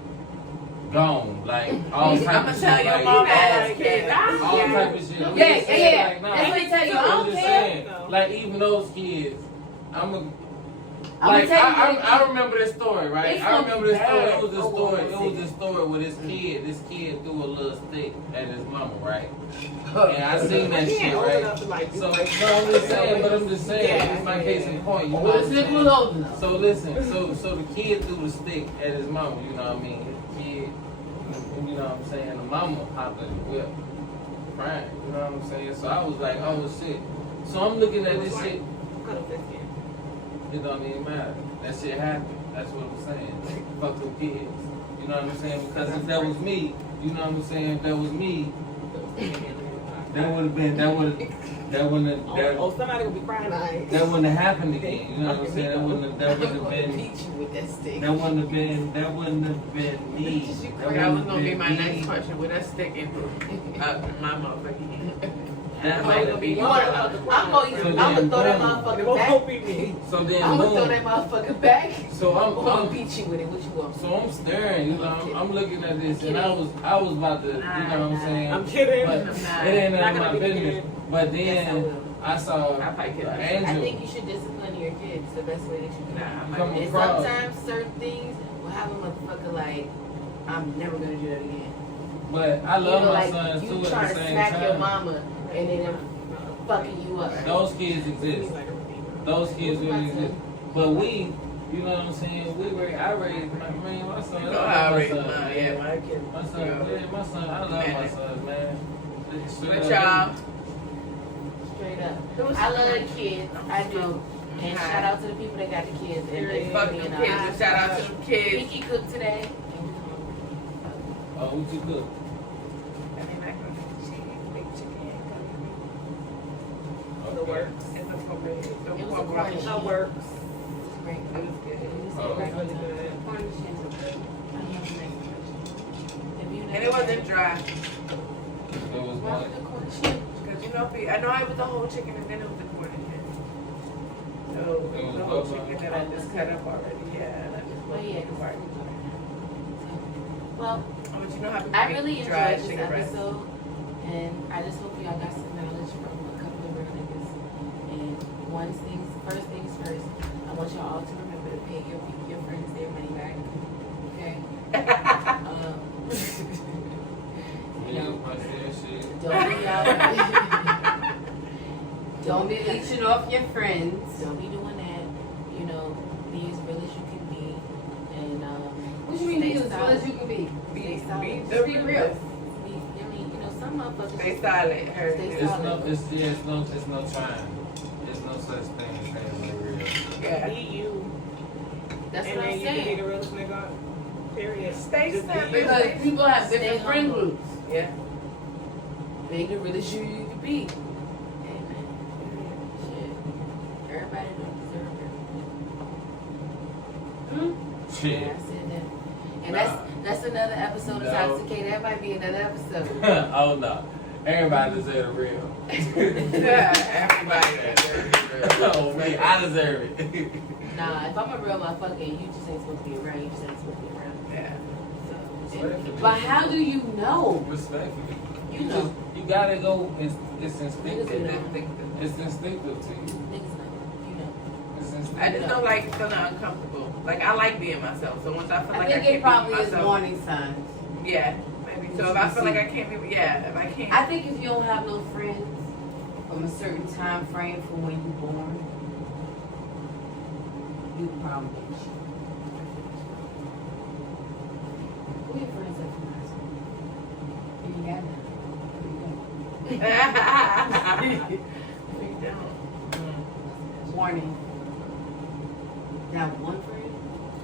gone. Like, all type I'ma of shit. tell your Like, mom ass kid. all type of shit. I'm Yeah, just saying, yeah. like, nah. That's what I tell you. I I'm don't just care. saying, like, even those kids, I'ma like, tell you I remember this story, right? It's I remember this gonna be story. bad. It was a story where this kid threw a little stick at his mama, right? And I seen that shit, right? So, no, I'm just saying, it's my case in point. You know what I'm saying? old enough. So listen, so the kid threw the stick at his mama, you know what I mean? The kid, you know what I'm saying? The mama hopped in the whip, crying, you know what I'm saying? So I was like, oh shit. So I'm looking at this shit. It don't even matter. That shit happened. That's what I'm saying. Fuck them kids. You know what I'm saying? Because if that was me, you know what I'm saying? If that was me, that somebody would be crying. that wouldn't have happened again. You know what I'm saying? That wouldn't have been. Beat you with that stick. That wouldn't have been me. That was gonna be my next question. With that stick in my motherfucking head. That might might be I'm gonna throw that motherfucker back. So then, I'm gonna throw boom. that motherfucker back. So I'm beat you with it. What you want? So I'm staring, you know, I'm looking at this, and I was about to, you know what I'm saying? I'm kidding. But it ain't none of my business. But then I saw I fight kids. I Angel think you should discipline your kids the best way that you can. come And across. sometimes certain things will have a motherfucker like, I'm never gonna do that again. But I love my like sons you too at trying the to same smack your time. mama and then them fucking you up. Those kids exist. Those kids really exist. But we You know what I'm saying? I raised my son. You know how I raised mine. Yeah, my kids. My son, I love my son, man. But y'all, Straight up. I love the kids. I do. And shout out to the people that got the kids. And they fuck them kids. And shout out to them kids. Kiki cooked today. Oh, what you cook? I mean, I cook cheese, big chicken, The works. and the cornbread. It was a corn The sheet. works. Great. It was good. Oh. Really good. Corn sheets are good. I love them. If you And it wasn't dry. It was Why one. the corn sheet? Because you know, I know it was the whole chicken and then it was the corn and then. So, the whole chicken that I just cut up already. Yeah, and I just Oh, put yeah. the part. Well, But you know how I really dry enjoyed this chicken breast. episode, and I just hope y'all got some knowledge from a couple of real niggas. And first things first, I want y'all all to remember to pay your friends their money back. Okay? Yeah, my shit. Don't be leeching off your friends. Don't be doing that. You know, be as real as you can be. And What you mean be stay as real solid. as you can be? Be solid. the Be real. realest. Some motherfuckers. Stay silent. Her. Stay It's solid. no time. There's no such thing as being real. Yeah. Be you. That's And what then I'm you can be saying. the realest nigga. Period. Stay Just be simple. you. Because people have Stay different friend humble. groups. Yeah. Be the realest you can be. Amen. Shit. Everybody don't deserve it. Shit. Yeah, I said that. And Nah. that's another episode of No. Toxicated. That might be another episode. Oh no. Everybody deserves the real. Everybody. Oh man, I deserve it. Nah, if I'm a real motherfucker and you just ain't supposed to be around, you just ain't supposed to be around. Yeah. So, But how do you know? Respectfully. you know, You gotta go. It's niggas instinctive. know. It's instinctive to you. Niggas know. You know. It's I instinctive. just don't like feeling uncomfortable. Like I like being myself. So once I feel I like think I can't it probably be is myself, warning signs. yeah, maybe. So if I feel like I can't be, yeah, if I can't, I think if you don't have no friends from a certain time frame from when you born, you probably should. Who your friends at from high school? You ain't got none. We don't. Warning. That one friend.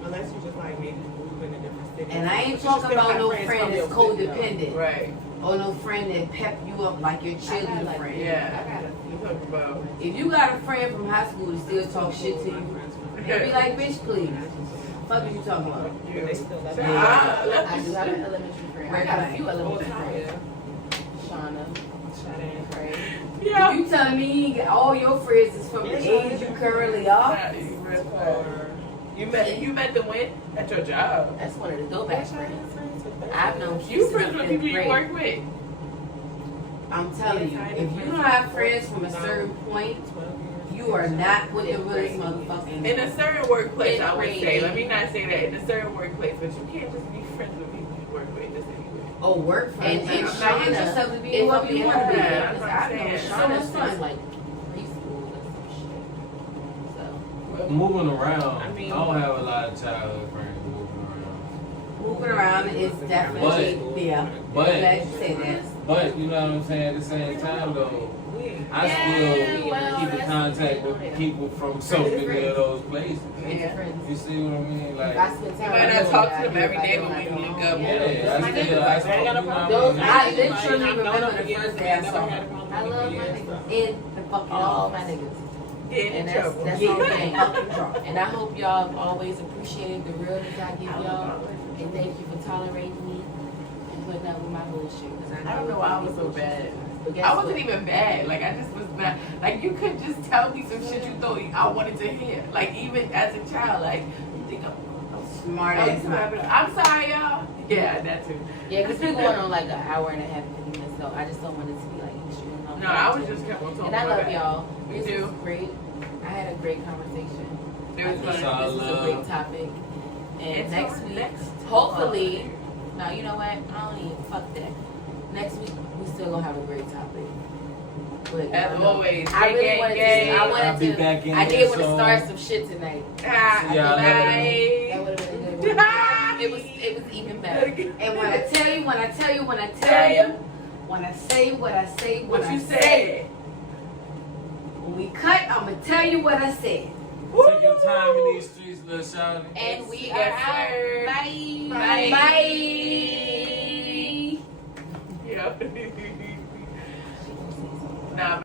Unless you just like maybe move in a different city. And I ain't But you talking still about have no friends friend from that's your city, though. codependent. Right. Or no friend that pep you up like your children like- friend. Yeah. I got a You talk about. If you got a friend from high school that still talk shit to you, they be like, bitch, please. Fuck is you talking about? But they still love you. I do have an elementary friend. I got a Right. few elementary Yeah. friends. Shauna, Shut in. Craig. Yeah. You telling me you got all your friends is from the age you currently are? You met them when? At your job. That's one of the throwback friends. I've known You kids friends since with fifth people you grade. work with. I'm telling you, if you don't have friends from a certain point, you are not with the realest motherfucker. In a certain workplace, I would Fifth say. grade. Let me not say that. In a certain workplace, but you can't just be friends with people you work with just anyway. Oh, work friends. And And Shauna, shine yourself to be if whoever I'm you want to be. Yeah. because I've known Yeah. Shauna So since like preschool or some shit. So Moving around. I mean- I don't have a lot of childhood friends moving around. Moving around is definitely, yeah. But- Glad you said that. But you know what I'm saying. At the same time, though, I Yeah, still well, keep in that's- contact with people from so many of those places. Yeah. friends. You see what I mean? Like, I spend time You might with not them, talk to I them hear every about day, them but when when I you come link up, home. yeah, I still, I ain't got no problem. Those- I literally remember the first day I saw I her. love my niggas. In the fucking All office. my niggas. get in And that's trouble. that's all thing. And I hope y'all have always appreciated the realness I give y'all. And thank you for tolerating me and putting up with my bullshit. Cause I don't know why I was so bad. But guess I wasn't what? even bad. Like I just was bad. Like you could just tell me some shit you thought I wanted to hear. Like even as a child, like you think I'm Smart ass. I'm sorry, y'all. Yeah, that too. Yeah, because we're going on like an hour and a half, 50 minutes, so I just don't want it to be like extreme. No, I was just kept on talking. And I about love that. y'all. Me This too. was great. I had a great conversation. It was I think fun. this is a great topic. And It's next our week, next hopefully, no, you know what? I don't even fuck that. Next week, we still gonna have a great topic. But As always, I really wanted to. I I'll wanted be to. back in I here did want to soon. start some shit tonight. Yeah, That would have been a good one. It was even better. And when I tell you, when I say what I say, What you said. when we cut, I'm gonna tell you what I said. Take your time in these streets, little shawty. And we are Yes, out. sir. Bye. Bye. Bye. Yeah. Nah.